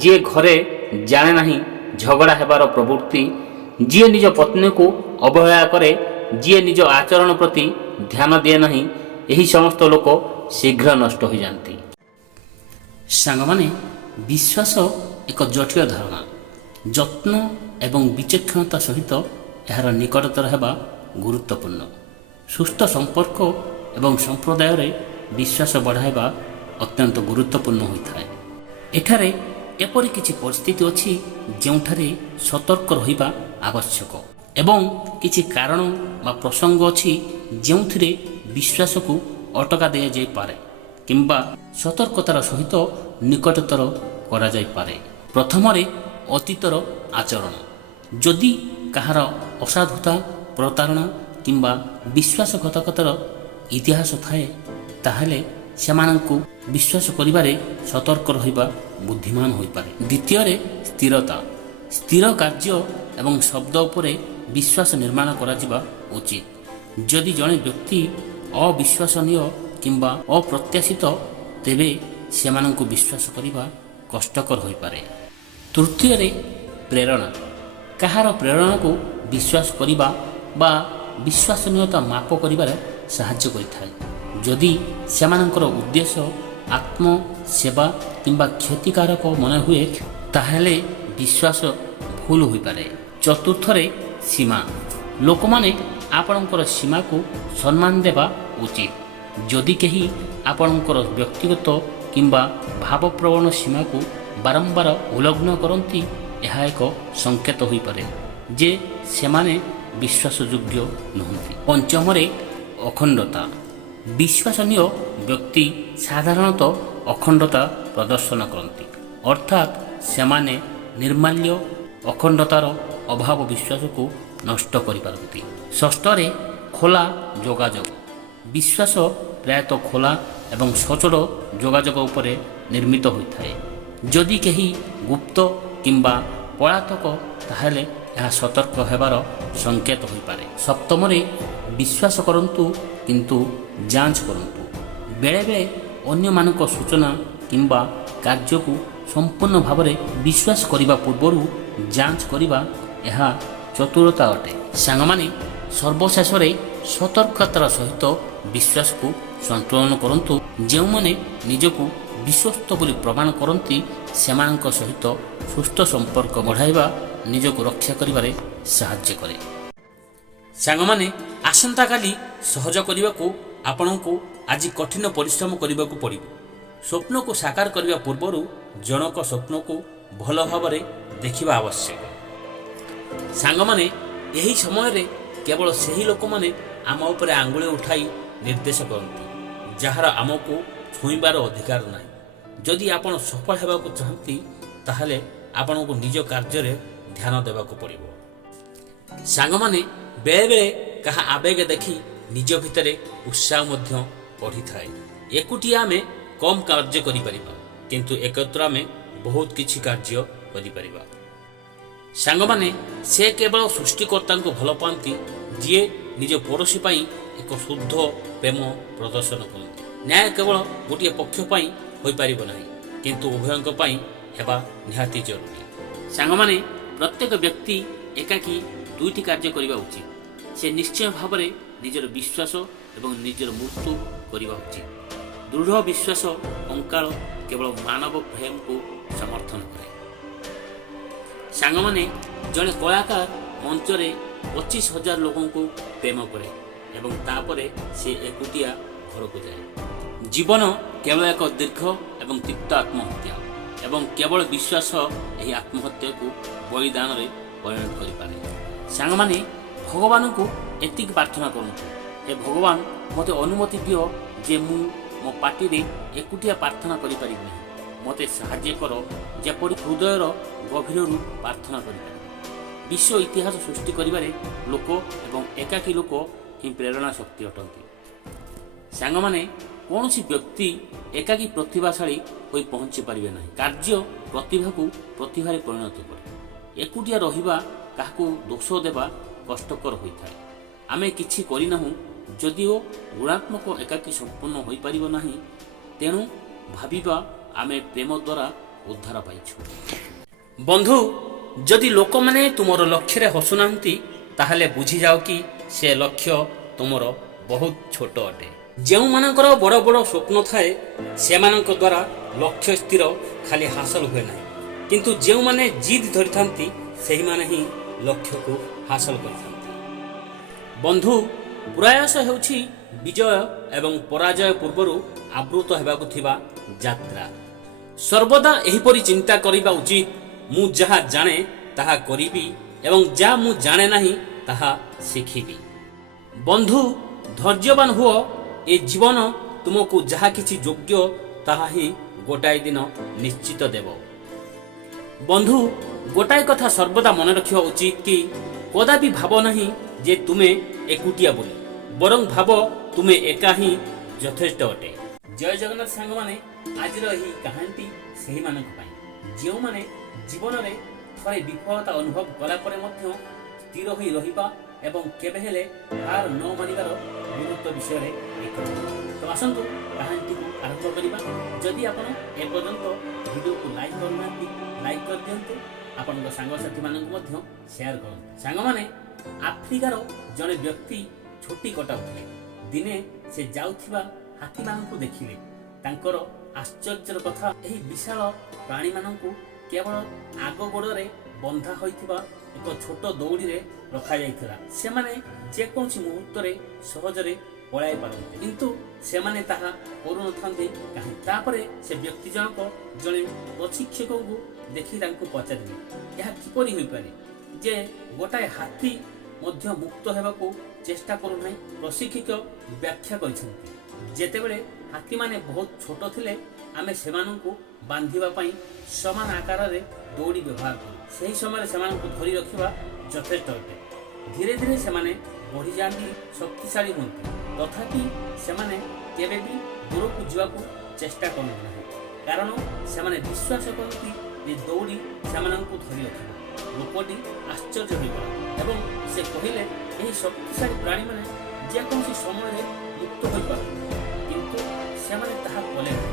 ଯିଏ ଘରେ ଜାଣେ ନାହିଁ ଝଗଡ଼ା ହେବାର ପ୍ରବୃତ୍ତି, ଯିଏ ନିଜ ପତ୍ନୀକୁ ଅବହେଳା କରେ, ଯିଏ ନିଜ ଆଚରଣ ପ୍ରତି ଧ୍ୟାନ ଦିଏ ନାହିଁ, ଏହି ସମସ୍ତ ଲୋକ ଶୀଘ୍ର ନଷ୍ଟ ହୋଇଯାନ୍ତି। ସାଙ୍ଗମାନେ, ବିଶ୍ୱାସ ଏକ ଜଟିଳ ଧାରଣା। ଯତ୍ନ ଏବଂ ବିଚକ୍ଷଣତା ସହିତ ଏହାର ନିକଟତର ହେବା ଗୁରୁତ୍ୱପୂର୍ଣ୍ଣ। ସୁସ୍ଥ ସମ୍ପର୍କ ଏବଂ ସମ୍ପ୍ରଦାୟରେ ବିଶ୍ୱାସ ବଢ଼ାଇବା ଅତ୍ୟନ୍ତ ଗୁରୁତ୍ୱପୂର୍ଣ୍ଣ ହୋଇଥାଏ। ଏଠାରେ ଏପରି କିଛି ପରିସ୍ଥିତି ଅଛି ଯେଉଁଠାରେ ସତର୍କ ରହିବା ଆବଶ୍ୟକ ଏବଂ କିଛି କାରଣ ବା ପ୍ରସଙ୍ଗ ଅଛି ଯେଉଁଥିରେ ବିଶ୍ୱାସକୁ ଅଟକା ଦିଆଯାଇପାରେ କିମ୍ବା ସତର୍କତାର ସହିତ ନିକଟତର କରାଯାଇପାରେ। ପ୍ରଥମରେ ଅତୀତର ଆଚରଣ। ଯଦି କାହାର ଅସାଧୁତା, ପ୍ରତାରଣା କିମ୍ବା ବିଶ୍ୱାସଘାତକତାର ଇତିହାସ ଥାଏ, ତାହେଲେ ସେମାନଙ୍କୁ ବିଶ୍ୱାସ କରିବାରେ ସତର୍କ ରହିବା ବୁଦ୍ଧିମାନ ହୋଇପାରେ। ଦ୍ୱିତୀୟରେ ସ୍ଥିରତା। ସ୍ଥିର କାର୍ଯ୍ୟ ଏବଂ ଶବ୍ଦ ଉପରେ ବିଶ୍ୱାସ ନିର୍ମାଣ କରାଯିବା ଉଚିତ। ଯଦି ଜଣେ ବ୍ୟକ୍ତି ଅବିଶ୍ୱସନୀୟ କିମ୍ବା ଅପ୍ରତ୍ୟାଶିତ, ତେବେ ସେମାନଙ୍କୁ ବିଶ୍ୱାସ କରିବା କଷ୍ଟକର ହୋଇପାରେ। ତୃତୀୟରେ ପ୍ରେରଣା। କାହାର ପ୍ରେରଣାକୁ ବିଶ୍ୱାସ କରିବା ବା ବିଶ୍ୱସନୀୟତା ମାପ କରିବାରେ ସାହାଯ୍ୟ କରିଥାଏ। ଯଦି ସେମାନଙ୍କର ଉଦ୍ଦେଶ୍ୟ ଆତ୍ମସେବା କିମ୍ବା କ୍ଷତିକାରକ ମନେ ହୁଏ, ତାହେଲେ ବିଶ୍ୱାସ ଭୁଲ ହୋଇପାରେ। ଚତୁର୍ଥରେ ସୀମା। ଲୋକମାନେ ଆପଣଙ୍କର ସୀମାକୁ ସମ୍ମାନ ଦେବା ଉଚିତ। ଯଦି କେହି ଆପଣଙ୍କର ବ୍ୟକ୍ତିଗତ କିମ୍ବା ଭାବପ୍ରବଣ ସୀମାକୁ ବାରମ୍ବାର ଉଲ୍ଲଂଘନ କରନ୍ତି, ଏହା ଏକ ସଂକେତ ହୋଇପାରେ ଯେ ସେମାନେ ବିଶ୍ୱାସଯୋଗ୍ୟ ନୁହନ୍ତି। ପଞ୍ଚମରେ ଅଖଣ୍ଡତା। ବିଶ୍ୱସନୀୟ ବ୍ୟକ୍ତି ସାଧାରଣତଃ ଅଖଣ୍ଡତା ପ୍ରଦର୍ଶନ କରନ୍ତି, ଅର୍ଥାତ୍ ସେମାନେ ନିର୍ମାଲ୍ୟ, ଅଖଣ୍ଡତାର ଅଭାବ ବିଶ୍ୱାସକୁ ନଷ୍ଟ କରିପାରନ୍ତି। ଷଷ୍ଠରେ ଖୋଲା ଯୋଗାଯୋଗ। ବିଶ୍ୱାସ ପ୍ରାୟତଃ ଖୋଲା ଏବଂ ସଚୋଟ ଯୋଗାଯୋଗ ଉପରେ ନିର୍ମିତ ହୋଇଥାଏ। ଯଦି କେହି ଗୁପ୍ତ କିମ୍ବା ପଳାତକ, ତାହେଲେ ଏହା ସତର୍କ ହେବାର ସଂକେତ ହୋଇପାରେ। ସପ୍ତମରେ ବିଶ୍ୱାସ କରନ୍ତୁ କିନ୍ତୁ ଯାଞ୍ଚ କରନ୍ତୁ। ବେଳେବେଳେ ଅନ୍ୟମାନଙ୍କ ସୂଚନା କିମ୍ବା କାର୍ଯ୍ୟକୁ ସମ୍ପୂର୍ଣ୍ଣ ଭାବରେ ବିଶ୍ୱାସ କରିବା ପୂର୍ବରୁ ଯାଞ୍ଚ କରିବା ଏହା ଚତୁରତା ଅଟେ। ସାଙ୍ଗମାନେ, ସର୍ବଶେଷରେ ସତର୍କତାର ସହିତ ବିଶ୍ୱାସକୁ ସନ୍ତୁଳନ କରନ୍ତୁ। ଯେଉଁମାନେ ନିଜକୁ ବିଶ୍ୱସ୍ତ ବୋଲି ପ୍ରମାଣ କରନ୍ତି, ସେମାନଙ୍କ ସହିତ ସୁସ୍ଥ ସମ୍ପର୍କ ବଢ଼ାଇବା ନିଜକୁ ରକ୍ଷା କରିବାରେ ସାହାଯ୍ୟ କରେ। ସାଙ୍ଗମାନେ, ଆସନ୍ତାକାଲି ସହଜ କରିବାକୁ ଆପଣଙ୍କୁ ଆଜି କଠିନ ପରିଶ୍ରମ କରିବାକୁ ପଡ଼ିବ। ସ୍ୱପ୍ନକୁ ସାକାର କରିବା ପୂର୍ବରୁ ଜଣକ ସ୍ୱପ୍ନକୁ ଭଲ ଭାବରେ ଦେଖିବା ଆବଶ୍ୟକ। ସାଙ୍ଗମାନେ, ଏହି ସମୟରେ କେବଳ ସେହି ଲୋକମାନେ ଆମ ଉପରେ ଆଙ୍ଗୁଳି ଉଠାଇ ନିର୍ଦ୍ଦେଶ କରନ୍ତି, ଯାହାର ଆମକୁ ଛୁଇଁବାର ଅଧିକାର ନାହିଁ। ଯଦି ଆପଣ ସଫଳ ହେବାକୁ ଚାହାନ୍ତି, ତାହେଲେ ଆପଣଙ୍କୁ ନିଜ କାର୍ଯ୍ୟରେ ଧ୍ୟାନ ଦେବାକୁ ପଡ଼ିବ। ସାଙ୍ଗମାନେ, ବେଳେବେଳେ କାହା ଆବେଗ ଦେଖି ନିଜ ଭିତରେ ଉତ୍ସାହ ମଧ୍ୟ ବଢ଼ିଥାଏ। ଏକୁଟିଆ ଆମେ କମ୍ କାର୍ଯ୍ୟ କରିପାରିବା, କିନ୍ତୁ ଏକତ୍ର ଆମେ ବହୁତ କିଛି କାର୍ଯ୍ୟ କରିପାରିବା। ସାଙ୍ଗମାନେ, ସେ କେବଳ ସୃଷ୍ଟିକର୍ତ୍ତାଙ୍କୁ ଭଲ ପାଆନ୍ତି, ଯିଏ ନିଜ ପଡ଼ୋଶୀ ପାଇଁ ଏକ ଶୁଦ୍ଧ ପ୍ରେମ ପ୍ରଦର୍ଶନ କରନ୍ତି। ନ୍ୟାୟ କେବଳ ଗୋଟିଏ ପକ୍ଷ ପାଇଁ ହୋଇପାରିବ ନାହିଁ, କିନ୍ତୁ ଉଭୟଙ୍କ ପାଇଁ ହେବା ନିହାତି ଜରୁରୀ। ସାଙ୍ଗମାନେ, ପ୍ରତ୍ୟେକ ବ୍ୟକ୍ତି ଏକାକୀ ଦୁଇଟି କାର୍ଯ୍ୟ କରିବା ଉଚିତ। ସେ ନିଶ୍ଚୟ ଭାବରେ ନିଜର ବିଶ୍ୱାସ ଏବଂ ନିଜର ମୃତ୍ୟୁ କରିବା ଉଚିତ। ଦୃଢ଼ ବିଶ୍ୱାସ କଙ୍କାଳ କେବଳ ମାନବ ପ୍ରେମକୁ ସମର୍ଥନ କରେ। ସାଙ୍ଗମାନେ, ଜଣେ କଳାକାର ମଞ୍ଚରେ 25,000 ଲୋକଙ୍କୁ ପ୍ରେମ କରେ ଏବଂ ତାପରେ ସେ ଏକୁଟିଆ ଘରକୁ ଯାଏ। ଜୀବନ କେବଳ ଏକ ଦୀର୍ଘ ଏବଂ ତିକ୍ତ ଆତ୍ମହତ୍ୟା, ଏବଂ କେବଳ ବିଶ୍ୱାସ ଏହି ଆତ୍ମହତ୍ୟାକୁ ବଳିଦାନରେ ପରିଣତ କରିପାରେ। ସାଙ୍ଗମାନେ, ଭଗବାନଙ୍କୁ ଏତିକି ପ୍ରାର୍ଥନା କରନ୍ତୁ, ହେ ଭଗବାନ, ମୋତେ ଅନୁମତି ଦିଅ ଯେ ମୁଁ ମୋ ପାଟିରେ ଏକୁଟିଆ ପ୍ରାର୍ଥନା କରିପାରିବି ନାହିଁ। ମୋତେ ସାହାଯ୍ୟ କର ଯେପରି ହୃଦୟର ଗଭୀରରୁ ପ୍ରାର୍ଥନା କରିପାରିବି। ବିଶ୍ୱ ଇତିହାସ ସୃଷ୍ଟି କରିବାରେ ଲୋକ ଏବଂ ଏକାକୀ ଲୋକ ହିଁ ପ୍ରେରଣା ଶକ୍ତି ଅଟନ୍ତି। ସାଙ୍ଗମାନେ, କୌଣସି ବ୍ୟକ୍ତି ଏକାକୀ ପ୍ରତିଭାଶାଳୀ ହୋଇ ପହଞ୍ଚି ପାରିବେ ନାହିଁ। କାର୍ଯ୍ୟ ପ୍ରତିଭାକୁ ପ୍ରତିଭାରେ ପରିଣତ କରେ। ଏକୁଟିଆ ରହିବା, କାହାକୁ ଦୋଷ ଦେବା କଷ୍ଟକର ହୋଇଥାଏ। ଆମେ କିଛି କରିନାହୁଁ, ଯଦିଓ ଗୁଣାତ୍ମକ ଏକାକୀ ସମ୍ପୂର୍ଣ୍ଣ ହୋଇପାରିବ ନାହିଁ, ତେଣୁ ଭାବିବା ଆମେ ପ୍ରେମ ଦ୍ୱାରା ଉଦ୍ଧାର ପାଇଛୁ। ବନ୍ଧୁ, ଯଦି ଲୋକମାନେ ତୁମର ଲକ୍ଷ୍ୟରେ ହସୁନାହାନ୍ତି, ତାହେଲେ ବୁଝିଯାଅ କି ସେ ଲକ୍ଷ୍ୟ ତୁମର ବହୁତ ଛୋଟ ଅଟେ। ଯେଉଁମାନଙ୍କର ବଡ଼ ବଡ଼ ସ୍ୱପ୍ନ ଥାଏ, ସେମାନଙ୍କ ଦ୍ୱାରା ଲକ୍ଷ୍ୟ ସ୍ଥିର ଖାଲି ହାସଲ ହୁଏ ନାହିଁ, କିନ୍ତୁ ଯେଉଁମାନେ ଜିଦ୍ ଧରିଥାନ୍ତି, ସେହିମାନେ ହିଁ ଲକ୍ଷ୍ୟକୁ ହାସଲ କରିଥାନ୍ତି। ବନ୍ଧୁ, ପ୍ରୟାସ ହେଉଛି ବିଜୟ ଏବଂ ପରାଜୟ ପୂର୍ବରୁ ଆବୃତ ହେବାକୁ ଥିବା ଯାତ୍ରା। ସର୍ବଦା ଏହିପରି ଚିନ୍ତା କରିବା ଉଚିତ, ମୁଁ ଯାହା ଜାଣେ ତାହା କରିବି ଏବଂ ଯାହା ମୁଁ ଜାଣେ ନାହିଁ ତାହା ଶିଖିବି। ବନ୍ଧୁ, ଧୈର୍ଯ୍ୟବାନ ହୁଅ। ଏ ଜୀବନ ତୁମକୁ ଯାହା କିଛି ଯୋଗ୍ୟ ତାହା ହିଁ ଗୋଟାଏ ଦିନ ନିଶ୍ଚିତ ଦେବ। ବନ୍ଧୁ, ଗୋଟାଏ କଥା ସର୍ବଦା ମନେ ରଖିବା ଉଚିତ କି କଦାପି ଭାବ ନାହିଁ ଯେ ତୁମେ ଏକୁଟିଆ ବୋଲି, ବରଂ ଭାବ ତୁମେ ଏକା ହିଁ ଯଥେଷ୍ଟ ଅଟେ। ଜୟ ଜଗନ୍ନାଥ ସାଙ୍ଗମାନେ, ଆଜିର ଏହି କାହାଣୀଟି ସେହିମାନଙ୍କ ପାଇଁ ଯେଉଁମାନେ ଜୀବନରେ ଥରେ ବିଫଳତା ଅନୁଭବ କଲା ପରେ ମଧ୍ୟ ସ୍ଥିର ହୋଇ ରହିବା ଏବଂ କେବେ ହେଲେ ହାର ନ ମାନିବାର ଗୁରୁତ୍ୱ ବିଷୟରେ ଏକମତ। ତ ଆସନ୍ତୁ କାହାଣୀଟିକୁ ଆରମ୍ଭ କରିବା। ଯଦି ଆପଣ ଏପର୍ଯ୍ୟନ୍ତ ଭିଡ଼ିଓକୁ ଲାଇକ୍ କରୁନାହାନ୍ତି, ଲାଇକ୍ କରିଦିଅନ୍ତୁ। ଆପଣଙ୍କ ସାଙ୍ଗସାଥିମାନଙ୍କୁ ମଧ୍ୟ ସେୟାର କରନ୍ତୁ। ସାଙ୍ଗମାନେ, ଆଫ୍ରିକାର ଜଣେ ବ୍ୟକ୍ତି ଛୁଟି କଟାଉଥିଲେ। ଦିନେ ସେ ଯାଉଥିବା ହାତୀମାନଙ୍କୁ ଦେଖିଲେ। ତାଙ୍କର ଆଶ୍ଚର୍ଯ୍ୟର କଥା, ଏହି ବିଶାଳ ପ୍ରାଣୀମାନଙ୍କୁ କେବଳ ଆଗ ଗୋଡ଼ରେ ବନ୍ଧା ହୋଇଥିବା ଏକ ଛୋଟ ଦଉଡ଼ିରେ ରଖାଯାଇଥିଲା। ସେମାନେ ଯେକୌଣସି ମୁହୂର୍ତ୍ତରେ ସହଜରେ ପଳାଇ ପାରନ୍ତି, କିନ୍ତୁ ସେମାନେ ତାହା କରୁନଥାନ୍ତି କାହିଁକି? ତାପରେ ସେ ବ୍ୟକ୍ତି ଜଣକ ଜଣେ ପ୍ରଶିକ୍ଷକଙ୍କୁ ଦେଖି ତାଙ୍କୁ ପଚାରିଲେ, ଏହା କିପରି ହୋଇପାରେ ଯେ ଗୋଟାଏ ହାତୀ ମଧ୍ୟ ମୁକ୍ତ ହେବାକୁ ଚେଷ୍ଟା କରୁନାହିଁ? ପ୍ରଶିକ୍ଷକ ବ୍ୟାଖ୍ୟା କରିଛନ୍ତି, ଯେତେବେଳେ ହାତୀମାନେ ବହୁତ ଛୋଟ ଥିଲେ ଆମେ ସେମାନଙ୍କୁ ବାନ୍ଧିବା ପାଇଁ ସମାନ ଆକାରରେ ଦଉଡ଼ି ବ୍ୟବହାର କରୁ। ସେହି ସମୟରେ ସେମାନଙ୍କୁ ଧରି ରଖିବା ଯଥେଷ୍ଟ ଅଟେ। ଧୀରେ ଧୀରେ ସେମାନେ ବଢ଼ିଯାଆନ୍ତି, ଶକ୍ତିଶାଳୀ ହୁଅନ୍ତି, ତଥାପି ସେମାନେ କେବେ ବି ଦୂରକୁ ଯିବାକୁ ଚେଷ୍ଟା କରନ୍ତି ନାହିଁ, କାରଣ ସେମାନେ ବିଶ୍ୱାସ କରନ୍ତି ଯେ ଦଉଡ଼ି ସେମାନଙ୍କୁ ଧରି ରଖିବ। ଲୋକଟି ଆଶ୍ଚର୍ଯ୍ୟ ହୋଇଗଲା ଏବଂ ସେ କହିଲେ, ଏହି ଶକ୍ତିଶାଳୀ ପ୍ରାଣୀମାନେ ଯେକୌଣସି ସମୟରେ ମୁକ୍ତ ହୋଇପାରନ୍ତି, କିନ୍ତୁ ସେମାନେ ତାହା କଲେ ନାହିଁ,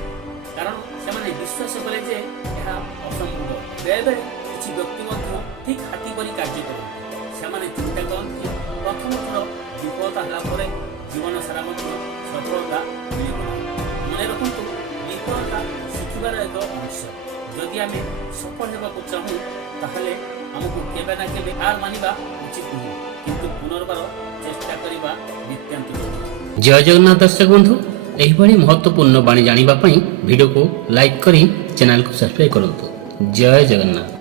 କାରଣ ସେମାନେ ବିଶ୍ୱାସ କଲେ ଯେ ଏହା ଅସମ୍ଭବ। ବେଳେବେଳେ କିଛି ବ୍ୟକ୍ତି ମଧ୍ୟ ଠିକ୍ ହାତୀ ପରି କାର୍ଯ୍ୟ କରନ୍ତି। ସେମାନେ ଚିନ୍ତା କରନ୍ତି ପ୍ରଥମ ଥର ବିଫଳତା ହେଲା ପରେ ଜୀବନ ସାରା ମଧ୍ୟ ସଫଳତା ମିଳିବ ନାହିଁ। ମନେ ରଖନ୍ତୁ, ବିଫଳତା ଶିଖିବାର ଏକ ଅଂଶ। ଯଦି ଆମେ ସଫଳ ହେବାକୁ ଚାହୁଁ ତାହେଲେ ଆମକୁ କେବେ ନା କେବେ ହାର ମାନିବା ଉଚିତ ନୁହେଁ, କିନ୍ତୁ ପୁନର୍ବାର ଚେଷ୍ଟା କରିବା ନିତ୍ୟାନ୍ତ ଜରୁରୀ। ଜୟ ଜଗନ୍ନାଥ ଦର୍ଶକ ବନ୍ଧୁ, ଏହିଭଳି ମହତ୍ତ୍ୱପୂର୍ଣ୍ଣ ବାଣୀ ଜାଣିବା ପାଇଁ ଭିଡ଼ିଓକୁ ଲାଇକ୍ କରି ଚ୍ୟାନେଲକୁ ସବସ୍କ୍ରାଇବ୍ କରନ୍ତୁ। ଜୟ ଜଗନ୍ନାଥ।